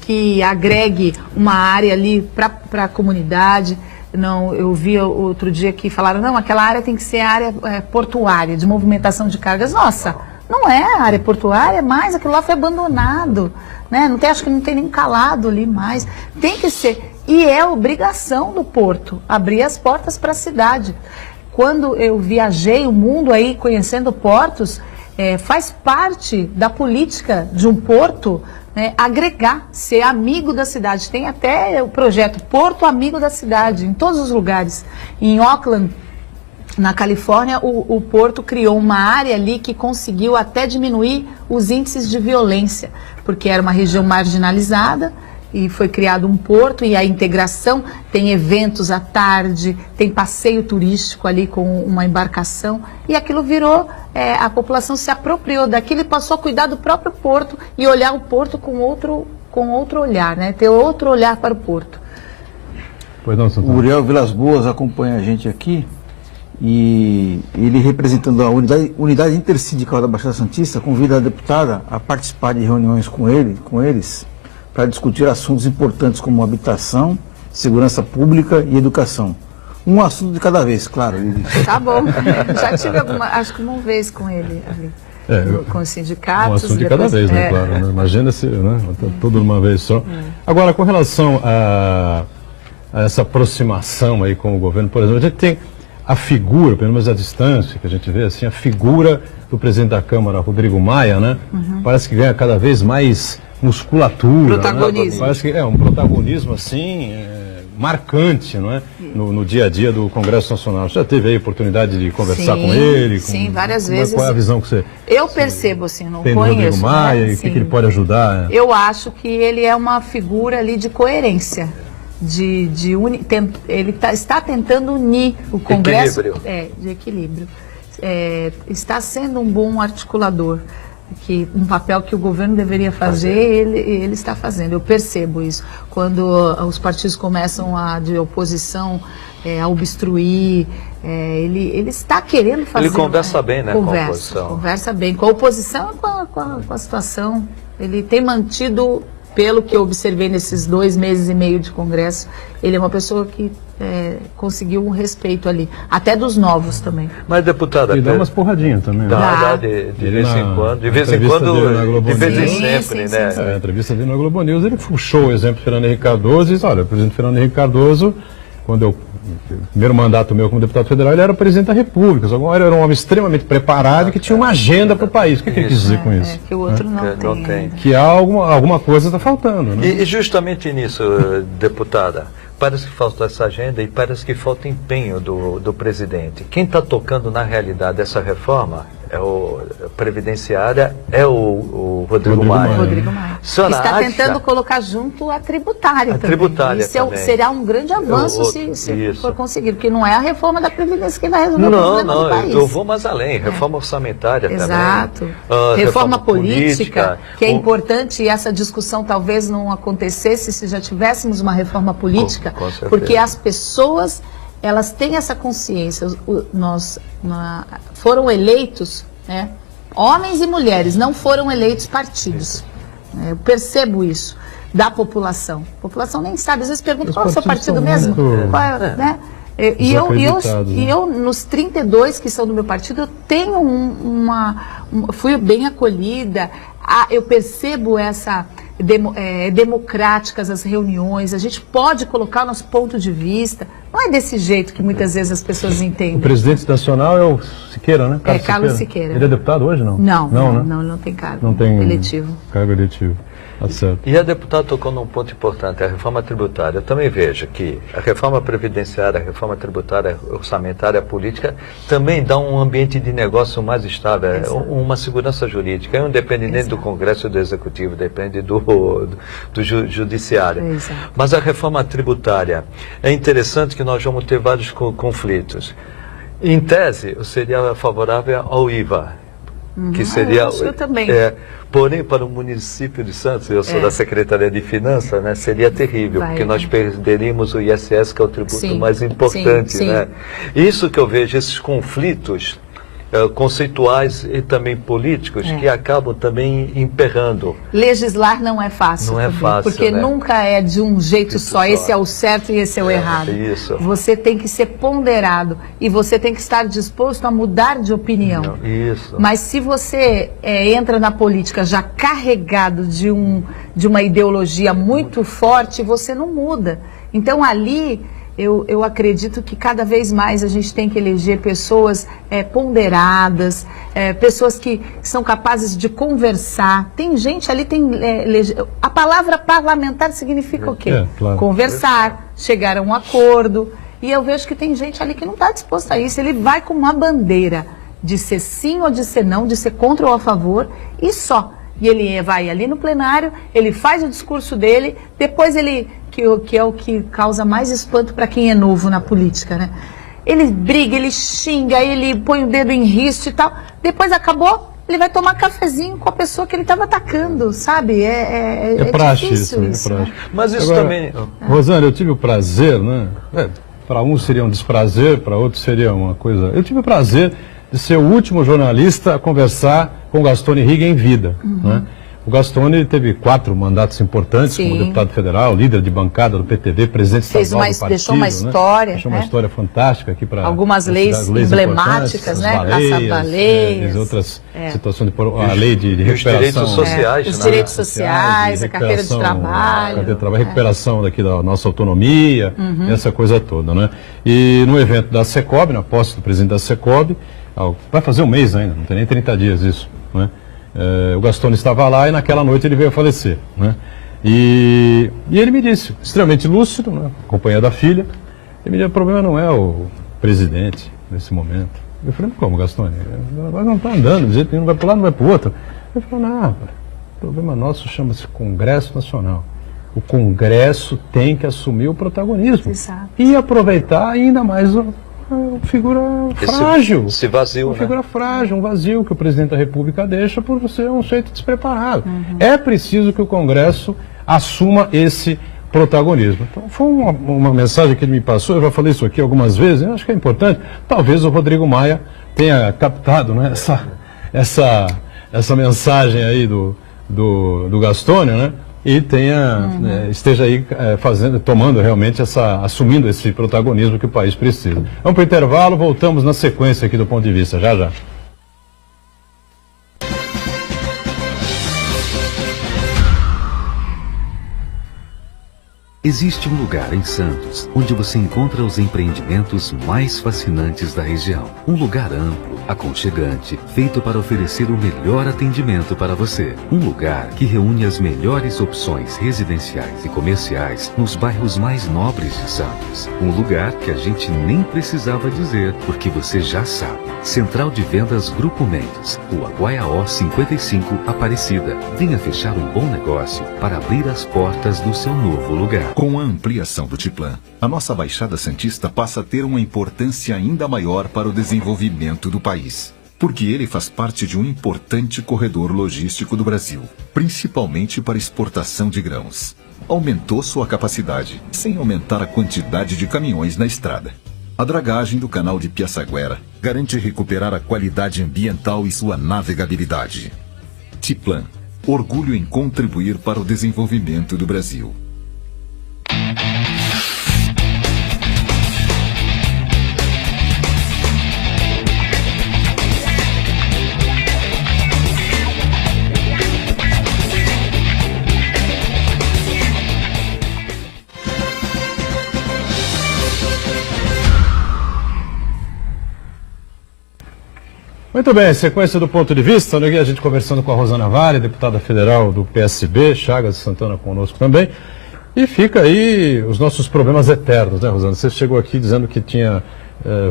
que agregue uma área ali para a comunidade. Não, eu vi outro dia que falaram, não, aquela área tem que ser área portuária, de movimentação de cargas. Nossa, não é a área portuária, mas aquilo lá foi abandonado, né? Acho que não tem nem calado ali mais. Tem que ser. E é obrigação do porto abrir as portas para a cidade. Quando eu viajei o mundo aí conhecendo portos, faz parte da política de um porto, né, agregar, ser amigo da cidade. Tem até o projeto Porto Amigo da Cidade, em todos os lugares. Em Oakland, na Califórnia, o porto criou uma área ali que conseguiu até diminuir os índices de violência, porque era uma região marginalizada, e foi criado um porto e a integração, tem eventos à tarde, tem passeio turístico ali com uma embarcação, e aquilo virou, a população se apropriou daquilo e passou a cuidar do próprio porto e olhar o porto com outro olhar, né? Ter outro olhar para o porto. Pois não, o Uriel Vilas Boas acompanha a gente aqui e ele, representando a unidade intersindical da Baixada Santista, convida a deputada a participar de reuniões com eles, para discutir assuntos importantes como habitação, segurança pública e educação. Um assunto de cada vez, claro. Tá bom. Já tive acho que uma vez com ele ali. Com os sindicatos. Um assunto de cada vez, né? Claro. Né? Imagina se, né? Tudo de uma vez só. Agora, com relação a essa aproximação aí com o governo, por exemplo, a gente tem a figura, pelo menos a distância que a gente vê, assim, a figura do presidente da Câmara, Rodrigo Maia, né? Parece que ganha cada vez mais musculatura, protagonismo. Né? Parece que é um protagonismo assim marcante, não é? No dia a dia do Congresso Nacional. Você já teve aí a oportunidade de conversar com ele? Sim, várias vezes. Qual é a visão que você eu percebo, assim, não tem conheço. Do Rodrigo Maia, né? E o que ele pode ajudar? Eu acho que ele é uma figura ali de coerência. Ele está tentando unir o Congresso de equilíbrio. Está sendo um bom articulador. Um papel que o governo deveria fazer, ele está fazendo. Eu percebo isso. Quando os partidos começam de oposição a obstruir, ele está querendo fazer... Ele conversa bem, né, com a oposição. Conversa bem. Com a oposição e com a situação. Ele tem mantido, pelo que eu observei nesses 2 meses e meio de Congresso, ele é uma pessoa que conseguiu um respeito ali, até dos novos também. Mas, deputada... E dá umas porradinhas também. Dá, de vez em quando. De vez em quando, de vez em sempre, né? A entrevista dele na Globo News, ele puxou o exemplo de Fernando Henrique Cardoso e disse, olha, o presidente Fernando Henrique Cardoso, o primeiro mandato meu como deputado federal, ele era presidente da República. Agora era um homem extremamente preparado e que tinha uma agenda para o país. O que ele quis dizer com isso? Que o outro não tem. Que alguma coisa está faltando. Né? E justamente nisso, deputada, parece que falta essa agenda e parece que falta empenho do presidente. Quem está tocando na realidade essa reforma previdenciária é o Rodrigo Maia. Rodrigo Maia. Está tentando colocar junto a tributária também. Tributária isso também. Será um grande avanço se for conseguido, porque não é a reforma da Previdência que vai resolver o problema do país. Eu vou mais além, reforma orçamentária também. Exato. Reforma política, que é importante, e essa discussão talvez não acontecesse se já tivéssemos uma reforma política, porque as pessoas... elas têm essa consciência, foram eleitos, né, homens e mulheres, não foram eleitos partidos. Eu percebo isso da população. A população nem sabe, às vezes pergunta qual é o seu partido mesmo. Né? E eu, nos 32 que são do meu partido, eu tenho fui bem acolhida, eu percebo essa... democráticas as reuniões, a gente pode colocar o nosso ponto de vista, não é desse jeito que muitas vezes as pessoas entendem. O presidente nacional é o Siqueira, né? Carlos Siqueira. Ele é deputado hoje, não? Não, ele não tem cargo. Não tem eletivo. Cargo eletivo. Tá certo. E a deputada tocou num ponto importante, a reforma tributária. Eu também vejo que a reforma previdenciária, a reforma tributária, orçamentária, política, também dá um ambiente de negócio mais estável, uma segurança jurídica. É independente do Congresso e do Executivo, depende do Judiciário. Mas a reforma tributária, é interessante que nós vamos ter vários conflitos. Em tese, eu seria favorável ao IVA, que seria... eu também. Porém, para o município de Santos, eu sou da Secretaria de Finanças, né, seria terrível, porque nós perderíamos o ISS, que é o tributo mais importante. Né? Isso que eu vejo, esses conflitos conceituais e também políticos que acabam também emperrando. Legislar não é fácil. Não é fácil, porque né? nunca é de um jeito só. Esse é o certo e esse é o errado. Isso. Você tem que ser ponderado e você tem que estar disposto a mudar de opinião. Isso. Mas se você entra na política já carregado de uma ideologia muito forte, você não muda. Então ali eu acredito que cada vez mais a gente tem que eleger pessoas ponderadas, pessoas que são capazes de conversar. Tem gente ali, a palavra parlamentar significa o quê? Claro. Conversar, chegar a um acordo. E eu vejo que tem gente ali que não está disposta a isso. Ele vai com uma bandeira de ser sim ou de ser não, de ser contra ou a favor, e só. E ele vai ali no plenário, ele faz o discurso dele, depois ele, que é o que causa mais espanto para quem é novo na política, né? Ele briga, ele xinga, ele põe o dedo em risco e tal. Depois acabou, ele vai tomar cafezinho com a pessoa que ele estava atacando, sabe? É praxe difícil isso. É praxe. Mas isso agora, também... Rosângela, eu tive o prazer, né? Para uns seria um desprazer, para outros seria uma coisa... Eu tive o prazer de ser o último jornalista a conversar com o Gastone Rigg em vida. Né? O Gastone teve 4 mandatos importantes como deputado federal, líder de bancada do PTV, presidente estadual do partido. Deixou uma história. Deixou uma história fantástica aqui para... Algumas leis emblemáticas, né? Caça-baleias. Outras situações, a lei de recuperação... Os direitos sociais. Os direitos sociais, a carteira de trabalho. Recuperação daqui da nossa autonomia, essa coisa toda. Né? E no evento da Secob, na posse do presidente da Secob, vai fazer um mês ainda, não tem nem 30 dias isso, né? O Gastone estava lá e naquela noite ele veio a falecer, né? E ele me disse, extremamente lúcido, né? Acompanhado da filha, ele me disse, o problema não é o presidente nesse momento. Eu falei, como, Gastone? Nós não está andando, de jeito nenhum, não vai para um lado, não vai para o outro. Ele falou, não, o problema nosso chama-se Congresso Nacional. O Congresso tem que assumir o protagonismo. Exato. E aproveitar ainda mais figura frágil. Esse vazio, uma figura frágil, um vazio que o presidente da República deixa por ser um sujeito despreparado. É preciso que o Congresso assuma esse protagonismo. Então, foi uma mensagem que ele me passou, eu já falei isso aqui algumas vezes, eu acho que é importante. Talvez o Rodrigo Maia tenha captado, né, essa mensagem aí do Gastone, né? E esteja aí tomando realmente assumindo esse protagonismo que o país precisa. Vamos para o intervalo, voltamos na sequência aqui do Ponto de Vista, já. Existe um lugar em Santos onde você encontra os empreendimentos mais fascinantes da região. Um lugar amplo, aconchegante, feito para oferecer o melhor atendimento para você. Um lugar que reúne as melhores opções residenciais e comerciais nos bairros mais nobres de Santos. Um lugar que a gente nem precisava dizer, porque você já sabe. Central de Vendas Grupo Mendes, Rua Guaiaó 55, Aparecida. Venha fechar um bom negócio para abrir as portas do seu novo lugar. Com a ampliação do Tiplan, a nossa Baixada Santista passa a ter uma importância ainda maior para o desenvolvimento do país, porque ele faz parte de um importante corredor logístico do Brasil, principalmente para exportação de grãos. Aumentou sua capacidade, sem aumentar a quantidade de caminhões na estrada. A dragagem do canal de Piaçaguera garante recuperar a qualidade ambiental e sua navegabilidade. Tiplan, orgulho em contribuir para o desenvolvimento do Brasil. Muito bem, sequência do Ponto de Vista, né? A gente conversando com a Rosana Vale, deputada federal do PSB, Chagas de Santana conosco também. E fica aí os nossos problemas eternos, né, Rosana? Você chegou aqui dizendo que tinha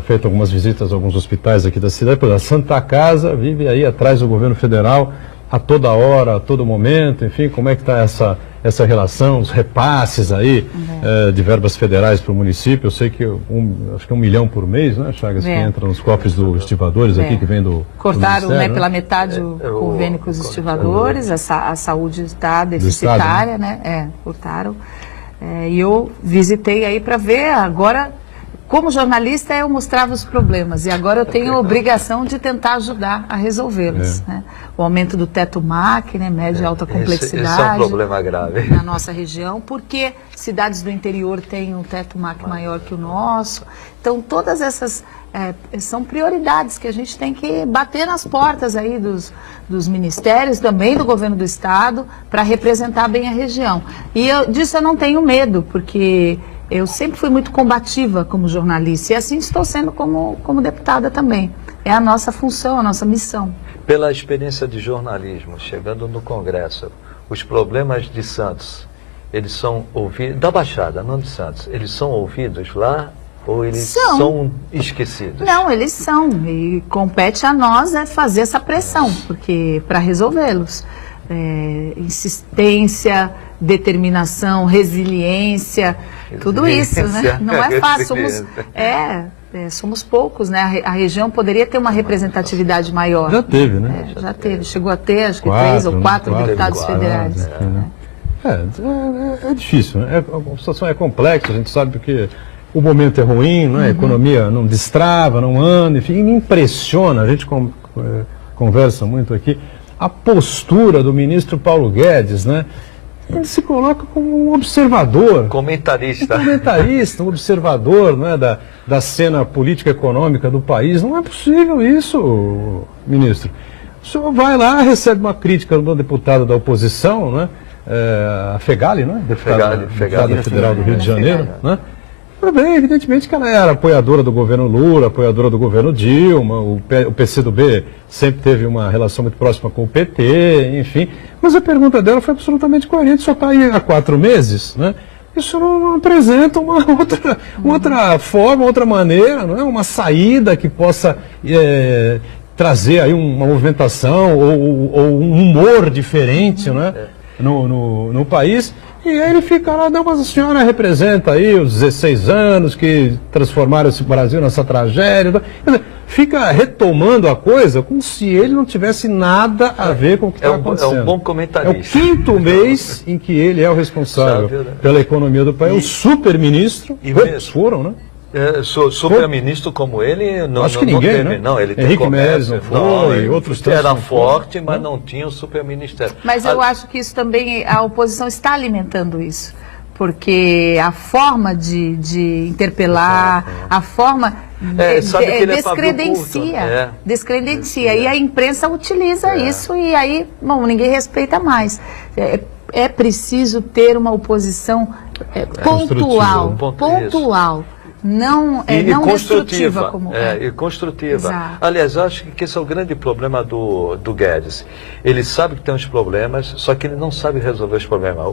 feito algumas visitas a alguns hospitais aqui da cidade. Por exemplo, a Santa Casa vive aí atrás do governo federal a toda hora, a todo momento, enfim, como é que está essa relação, os repasses aí de verbas federais para o município. Eu sei que acho que 1 milhão por mês, né, Chagas, que entra nos cofres dos estivadores aqui, que vem do Cortaram, do pela metade o convênio com os estivadores, a saúde está deficitária, né? Cortaram. E eu visitei aí para ver agora. Como jornalista, eu mostrava os problemas e agora eu tenho a obrigação de tentar ajudar a resolvê-los. Né? O aumento do teto MAC, né, média e alta complexidade. Esse é um problema grave. Na nossa região, porque cidades do interior têm um teto MAC maior que o nosso. Então, todas essas são prioridades que a gente tem que bater nas portas aí dos ministérios, também do governo do estado, para representar bem a região. E disso eu não tenho medo, porque eu sempre fui muito combativa como jornalista e assim estou sendo como deputada também. É a nossa função, a nossa missão. Pela experiência de jornalismo, chegando no Congresso, os problemas de Santos, eles são ouvidos, da Baixada, não de Santos, eles são ouvidos lá ou eles são esquecidos? Não, eles são. E compete a nós fazer essa pressão, porque para resolvê-los. Insistência, determinação, resiliência, tudo isso, né? Não é fácil. Somos poucos, né? A região poderia ter uma representatividade maior. Já teve, né? Já teve. Chegou a ter, acho que 3 ou 4 deputados federais. É difícil, né? A situação é complexa, a gente sabe que o momento é ruim, né? A economia não destrava, não anda, enfim, me impressiona, a gente conversa muito aqui, a postura do ministro Paulo Guedes, né? Ele se coloca como um observador. Comentarista. Um observador, né, da cena política econômica do país. Não é possível isso, ministro. O senhor vai lá, recebe uma crítica do deputado da oposição, né? A Fegali, né? Deputada federal do Rio de Janeiro, né? Bem, evidentemente que ela era apoiadora do governo Lula, apoiadora do governo Dilma, o PCdoB sempre teve uma relação muito próxima com o PT, enfim. Mas a pergunta dela foi absolutamente coerente, só está aí há 4 meses, né? Isso não apresenta uma outra forma, outra maneira, não é? Uma saída que possa trazer aí uma movimentação ou um humor diferente, né? No país. E aí ele fica lá, não, mas a senhora representa aí os 16 anos que transformaram esse Brasil nessa tragédia. Quer dizer, fica retomando a coisa como se ele não tivesse nada a ver com o que está acontecendo. É um bom comentarista. É o 5º mês em que ele é o responsável pela economia do país. O super-ministro, poucos foram, né? Super-ministro como ele, acho que ninguém, teve, né? não, ele Henrique Meirelles não foi, outros tantos era não forte, mas não tinha o super-ministério. Mas eu acho que isso também, a oposição está alimentando isso, porque a forma de interpelar, a forma descredencia, e a imprensa utiliza isso e aí, bom, ninguém respeita mais. É preciso ter uma oposição pontual. Não destrutiva como e construtiva. Exato. Aliás, eu acho que esse é o grande problema do Guedes. Ele sabe que tem uns problemas, só que ele não sabe resolver os problemas.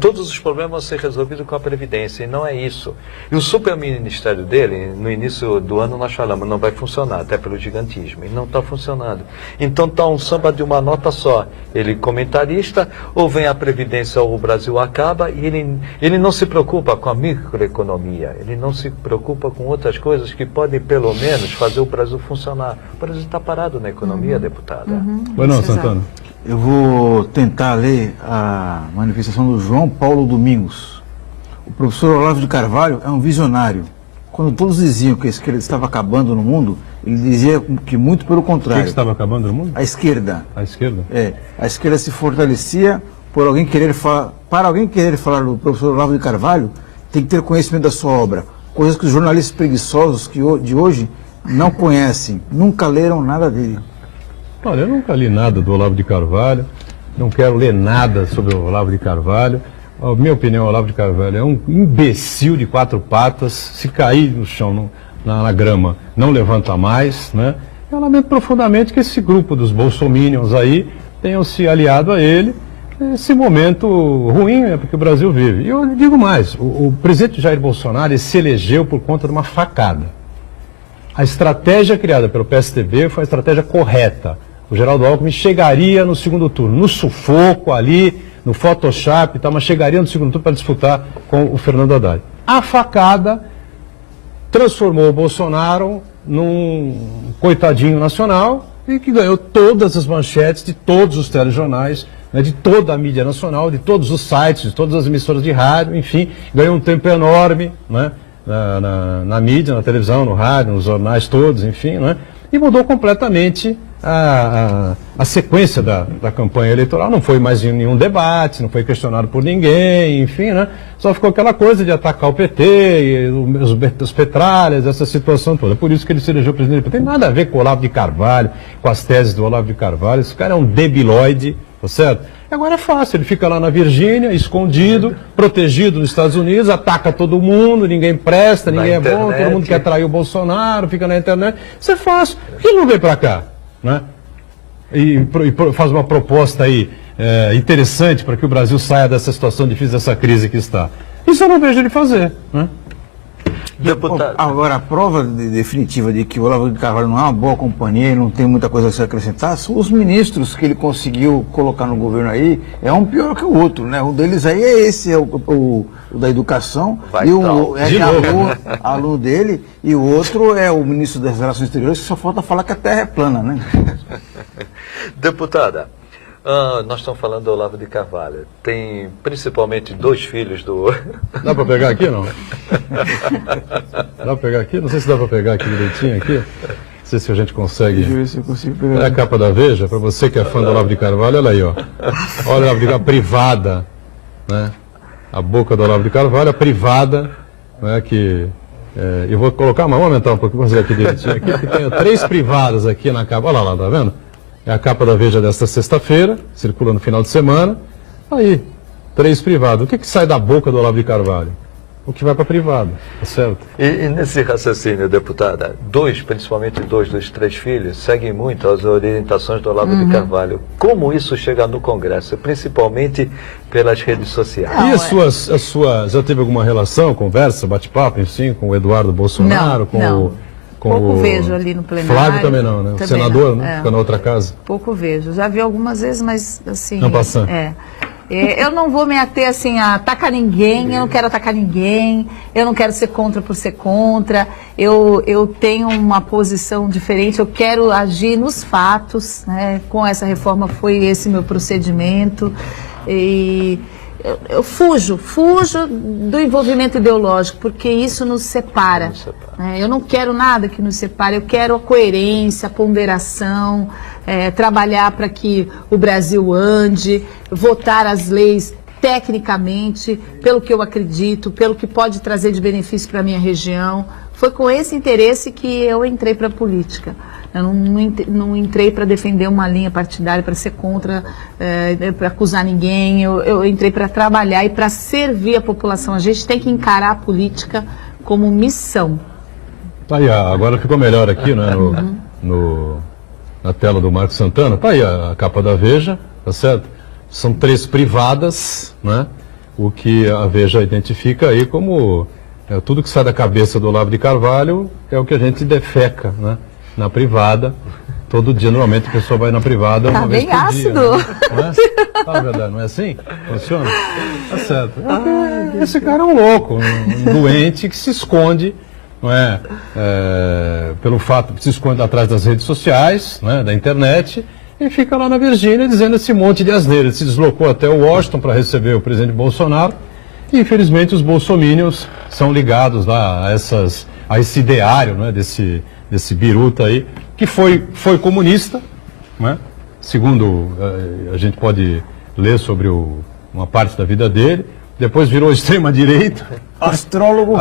Todos os problemas vão ser resolvidos com a Previdência, e não é isso. E o superministério dele, no início do ano nós falamos, não vai funcionar, até pelo gigantismo, e não está funcionando. Então está um samba de uma nota só. Ele comentarista, ou vem a Previdência ou o Brasil acaba, e ele não se preocupa com a microeconomia, ele não se preocupa com outras coisas que podem, pelo menos, fazer o Brasil funcionar. O Brasil está parado na economia, deputada. Não, Santana. Eu vou tentar ler a manifestação do João Paulo Domingos. O professor Olavo de Carvalho é um visionário. Quando todos diziam que a esquerda estava acabando no mundo, ele dizia que muito pelo contrário. O que estava acabando no mundo? A esquerda. A esquerda? A esquerda se fortalecia para alguém querer falar do professor Olavo de Carvalho, tem que ter conhecimento da sua obra. Coisas que os jornalistas preguiçosos de hoje não conhecem, nunca leram nada dele. Olha, eu nunca li nada do Olavo de Carvalho, não quero ler nada sobre o Olavo de Carvalho. A minha opinião, o Olavo de Carvalho é um imbecil de 4 patas, se cair no chão, na grama, não levanta mais, né? Eu lamento profundamente que esse grupo dos bolsominions aí tenham se aliado a ele. Esse momento ruim é porque o Brasil vive. E eu digo mais, o presidente Jair Bolsonaro se elegeu por conta de uma facada. A estratégia criada pelo PSDB foi a estratégia correta. O Geraldo Alckmin chegaria no segundo turno, no sufoco ali, no Photoshop, tá, mas chegaria no segundo turno para disputar com o Fernando Haddad. A facada transformou o Bolsonaro num coitadinho nacional e que ganhou todas as manchetes de todos os telejornais, né, de toda a mídia nacional, de todos os sites, de todas as emissoras de rádio, enfim, ganhou um tempo enorme, né, na mídia, na televisão, no rádio, nos jornais todos, enfim, né, e mudou completamente a sequência da campanha eleitoral. Não foi mais em nenhum debate, não foi questionado por ninguém, enfim, né? Só ficou aquela coisa de atacar o PT, e os petralhas, essa situação toda. Por isso que ele se elegeu presidente. Não tem nada a ver com o Olavo de Carvalho, com as teses do Olavo de Carvalho. Esse cara é um debilóide, tá certo? Agora é fácil, ele fica lá na Virgínia, escondido, protegido nos Estados Unidos, ataca todo mundo, ninguém presta, ninguém é bom, todo mundo quer trair o Bolsonaro, fica na internet. Isso é fácil. Por que ele não vem para cá? Né? E faz uma proposta aí interessante para que o Brasil saia dessa situação difícil, dessa crise que está. Isso eu não vejo ele fazer. Né? Deputado. Agora, a prova definitiva de que o Olavo de Carvalho não é uma boa companhia e não tem muita coisa a se acrescentar são os ministros que ele conseguiu colocar no governo aí. É um pior que o outro, né? Um deles aí é esse, é o da educação, e o aluno dele, e o outro é o ministro das Relações Exteriores, que só falta falar que a terra é plana, né? Deputada, nós estamos falando do Olavo de Carvalho. Tem principalmente 2 filhos do... Dá para pegar aqui, não? Dá para pegar aqui? Não sei se dá para pegar aqui direitinho aqui. Não sei se a gente consegue. Deixa eu ver se eu consigo pegar. É a capa da Veja, para você que é fã do Olavo de Carvalho, olha aí, ó. Olha o Olavo de Carvalho, privada, né? A boca do Olavo de Carvalho, a privada, né? Que... eu vou colocar, mas vamos aumentar um pouquinho, vamos ver aqui direitinho. Aqui tem 3 privadas aqui na capa. Olha lá, tá vendo? É a capa da Veja desta sexta-feira, circula no final de semana. Aí, 3 privados. O que sai da boca do Olavo de Carvalho? O que vai para privado, tá certo? E nesse raciocínio, deputada, principalmente 2 dos 3 filhos, seguem muito as orientações do Olavo de Carvalho. Como isso chega no Congresso, principalmente pelas redes sociais? E as suas, já teve alguma relação, conversa, bate-papo, enfim, com o Eduardo Bolsonaro, não. Pouco vejo ali no plenário. Flávio também não, né? Também senador, não. né? Fica na outra casa. Pouco vejo. Já vi algumas vezes, mas assim... Não passando. Eu não vou me ater assim a atacar ninguém, eu não quero atacar ninguém, eu não quero ser contra por ser contra, eu tenho uma posição diferente, eu quero agir nos fatos, né? Com essa reforma foi esse meu procedimento e eu fujo do envolvimento ideológico, porque isso nos separa. Né? Eu não quero nada que nos separe, eu quero a coerência, a ponderação, trabalhar para que o Brasil ande, votar as leis tecnicamente, pelo que eu acredito, pelo que pode trazer de benefício para a minha região. Foi com esse interesse que eu entrei para a política. Eu não entrei para defender uma linha partidária, para ser contra, para acusar ninguém. Eu entrei para trabalhar e para servir a população. A gente tem que encarar a política como missão. Tá aí, agora ficou melhor aqui, né? Na tela do Marcos Santana. Tá aí a capa da Veja, tá certo? São 3 privadas, né? O que a Veja identifica aí como tudo que sai da cabeça do Olavo de Carvalho é o que a gente defeca, né? Na privada, todo dia, normalmente a pessoa vai na privada uma vez por dia. Tá bem ácido. Né? Não é? Tá verdade, não é assim? Funciona? Tá certo. Esse cara é um louco, um doente que se esconde, não é? Pelo fato que se esconde atrás das redes sociais, né? Da internet, e fica lá na Virgínia dizendo esse monte de asneira. Ele se deslocou até Washington para receber o presidente Bolsonaro, e infelizmente os bolsominions são ligados lá a esse ideário, né? Desse biruta aí, que foi comunista, né? Segundo a gente pode ler sobre uma parte da vida dele, depois virou extrema-direita, astrólogo,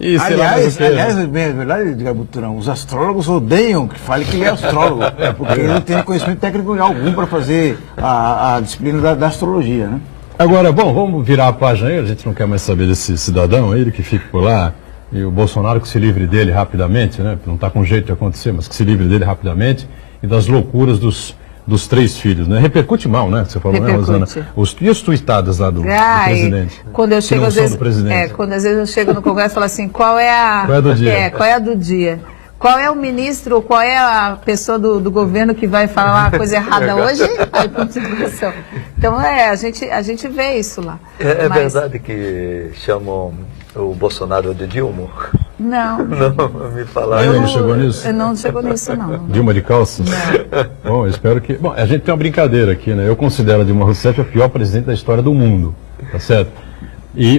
e aliás, é verdade, Gabuturão, os astrólogos odeiam que fale que ele é astrólogo, porque ele não tem conhecimento técnico algum para fazer a disciplina da astrologia, né? Agora, bom, vamos virar a página aí, a gente não quer mais saber desse cidadão aí, que fica por lá. E o Bolsonaro que se livre dele rapidamente, né? Não está com jeito de acontecer, mas que se livre dele rapidamente, e das loucuras dos 3 filhos, né? Repercute mal, né? Você falou, né, Rosana? E as tuitadas lá do presidente? Quando eu chego, às vezes, quando às vezes eu chego no Congresso e falo assim, qual é a do dia? Qual é o ministro, ou qual é a pessoa do governo que vai falar uma coisa errada hoje? Então, a gente vê isso lá. É verdade que chamam o Bolsonaro de Dilma? Não. Não, me falaram. Ainda não chegou nisso? Não chegou nisso, não. Dilma de calças? Não. Bom, eu espero que... Bom, a gente tem uma brincadeira aqui, né? Eu considero a Dilma Rousseff a pior presidente da história do mundo, tá certo?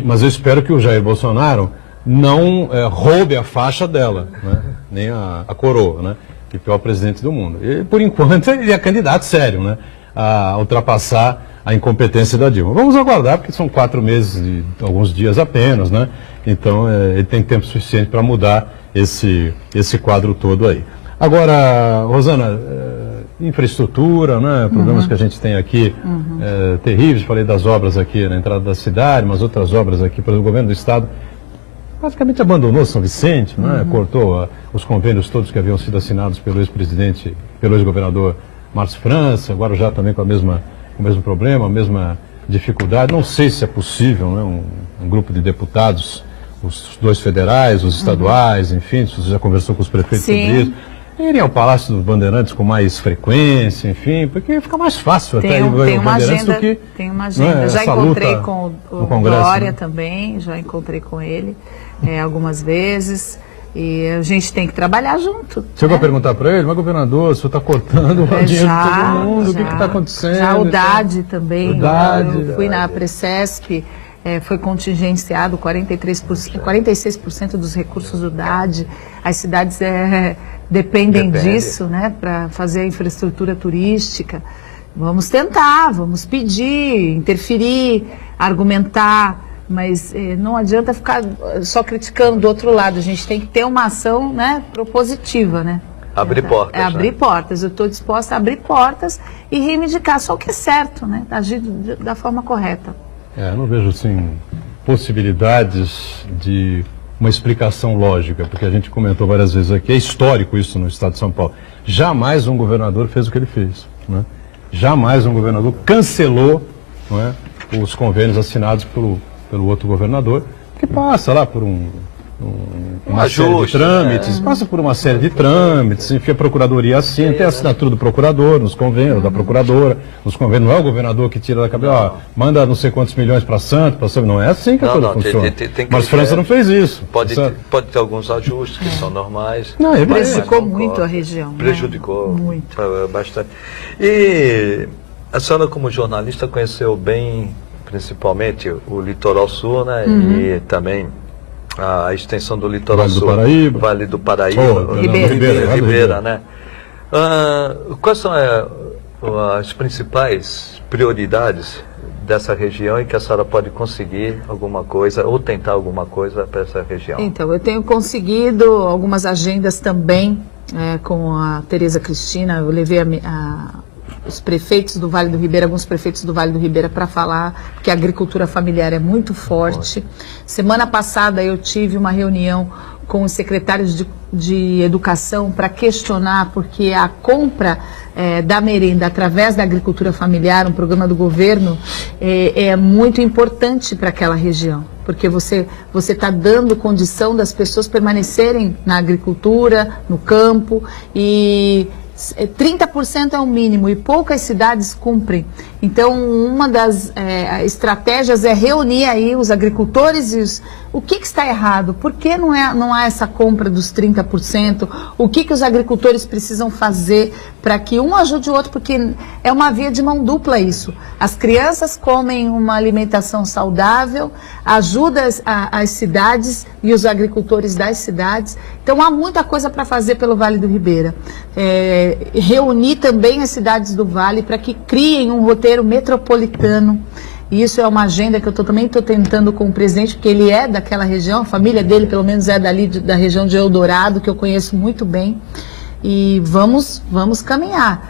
Mas eu espero que o Jair Bolsonaro não roube a faixa dela, né? Nem a coroa, né? Que é o pior presidente do mundo. E, por enquanto, ele é candidato sério, né? A ultrapassar a incompetência da Dilma. Vamos aguardar, porque são 4 meses e alguns dias apenas, né? Então, ele tem tempo suficiente para mudar esse quadro todo aí. Agora, Rosana, infraestrutura, né? Problemas que a gente tem aqui terríveis. Falei das obras aqui na entrada da cidade, mas outras obras aqui pelo governo do estado. Praticamente abandonou São Vicente, né? Cortou os convênios todos que haviam sido assinados pelo ex-presidente, pelo ex-governador Márcio França, agora já também com o mesmo problema, a mesma dificuldade. Não sei se é possível, né? Um grupo de deputados, os 2 federais, os estaduais, enfim, se você já conversou com os prefeitos sobre isso, irem ao Palácio dos Bandeirantes com mais frequência, enfim, porque fica mais fácil até ir ao Bandeirantes do que... Tem uma agenda, já encontrei com o Congresso, Dória, né? Também, já encontrei com ele algumas vezes, e a gente tem que trabalhar junto. Chegou a perguntar para ele, mas governador, o senhor está cortando o dinheiro de todo mundo, o que está acontecendo? Já o DAD também, eu fui na Precesp, foi contingenciado 46% dos recursos do DAD, as cidades dependem disso, né, para fazer a infraestrutura turística. Vamos tentar, vamos pedir, interferir, argumentar, mas não adianta ficar só criticando do outro lado. A gente tem que ter uma ação, né, propositiva, né? Abrir portas. Abrir portas. Eu estou disposta a abrir portas e reivindicar só o que é certo, né? Agir da forma correta. Eu não vejo, assim, possibilidades de uma explicação lógica, porque a gente comentou várias vezes aqui, é histórico isso no estado de São Paulo. Jamais um governador fez o que ele fez, né? Jamais um governador cancelou, não é, os convênios assinados pelo outro governador, que passa lá por uma série de trâmites, passa por uma série de trâmites, enfim, a procuradoria assina, tem a assinatura do procurador, nos convênios, da procuradora, nos convênios, não é o governador que tira da cabeça, manda não sei quantos milhões para Santos, não é assim que a coisa funciona. Mas França não fez isso. Pode ter alguns ajustes que são normais. Não, prejudicou muito a região. Prejudicou muito. Bastante. E a senhora, como jornalista, conheceu bem, principalmente, o Litoral Sul, né? E também a extensão do Litoral Sul, Vale do Paraíba, Ribeira, né? Quais são as principais prioridades dessa região e que a senhora pode conseguir alguma coisa ou tentar alguma coisa para essa região? Então, eu tenho conseguido algumas agendas também com a Tereza Cristina. Eu levei os prefeitos do Vale do Ribeira, alguns prefeitos do Vale do Ribeira, para falar que a agricultura familiar é muito forte. Semana passada eu tive uma reunião com os secretários de educação para questionar, porque a compra da merenda através da agricultura familiar, um programa do governo, é muito importante para aquela região, porque você está dando condição das pessoas permanecerem na agricultura, no campo, e 30% é o mínimo e poucas cidades cumprem. Então, uma das estratégias é reunir aí os agricultores e o que está errado? Por que não há essa compra dos 30%? O que os agricultores precisam fazer para que um ajude o outro? Porque é uma via de mão dupla isso. As crianças comem uma alimentação saudável, ajuda as cidades e os agricultores das cidades. Então, há muita coisa para fazer pelo Vale do Ribeira. Reunir também as cidades do Vale para que criem um roteiro metropolitano. E isso é uma agenda que eu também estou tentando com o presidente, porque ele é daquela região, a família dele pelo menos é dali da região de Eldorado, que eu conheço muito bem. E vamos caminhar.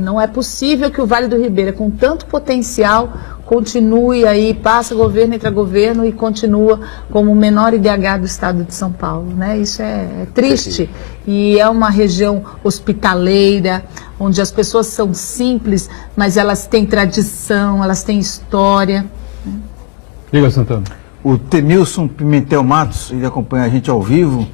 Não é possível que o Vale do Ribeira, com tanto potencial, continue aí, passa governo, entra governo e continua como o menor IDH do estado de São Paulo, né? Isso é triste. E é uma região hospitaleira, onde as pessoas são simples, mas elas têm tradição, elas têm história. Diga, Santana. O Temilson Pimentel Matos, ele acompanha a gente ao vivo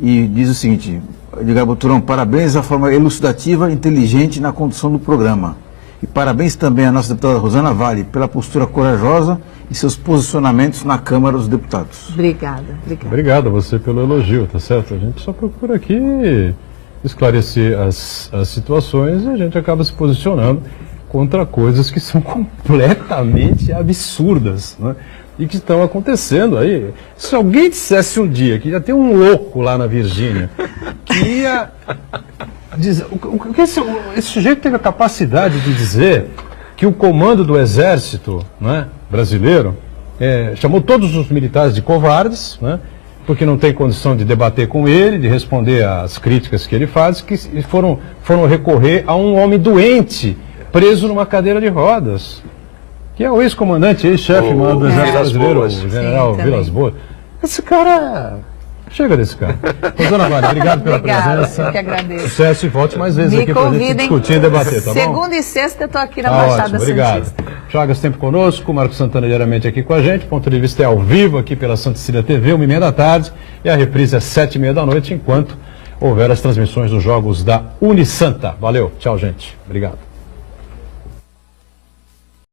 e diz o seguinte: Edgar Boturão, parabéns à forma elucidativa e inteligente na condução do programa. E parabéns também à nossa deputada Rosana Vale pela postura corajosa e seus posicionamentos na Câmara dos Deputados. Obrigada. Obrigado a você pelo elogio, tá certo? A gente só procura aqui esclarecer as situações e a gente acaba se posicionando contra coisas que são completamente absurdas, né? E que estão acontecendo aí. Se alguém dissesse um dia que ia ter um louco lá na Virgínia, que ia dizer, esse sujeito teve a capacidade de dizer que o comando do Exército, né, brasileiro chamou todos os militares de covardes, né, porque não tem condição de debater com ele, de responder às críticas que ele faz, que foram recorrer a um homem doente, preso numa cadeira de rodas, que é o ex-comandante, ex-chefe do Exército Brasileiro, o general Vilas Boas. Esse cara... Chega desse cara. Rosana Vale, obrigado pela presença. Eu que agradeço. Sucesso e volte mais vezes aqui para a gente discutir e debater, tá bom? Segunda e sexta eu estou aqui na Baixada obrigado. Santista. Chagas sempre conosco, Marcos Santana diariamente aqui com a gente. Ponto de Vista é ao vivo aqui pela Santa Cecília TV, 1h30 da tarde. E a reprise é 7h30 da noite, enquanto houver as transmissões dos jogos da Unisanta. Valeu, tchau, gente. Obrigado.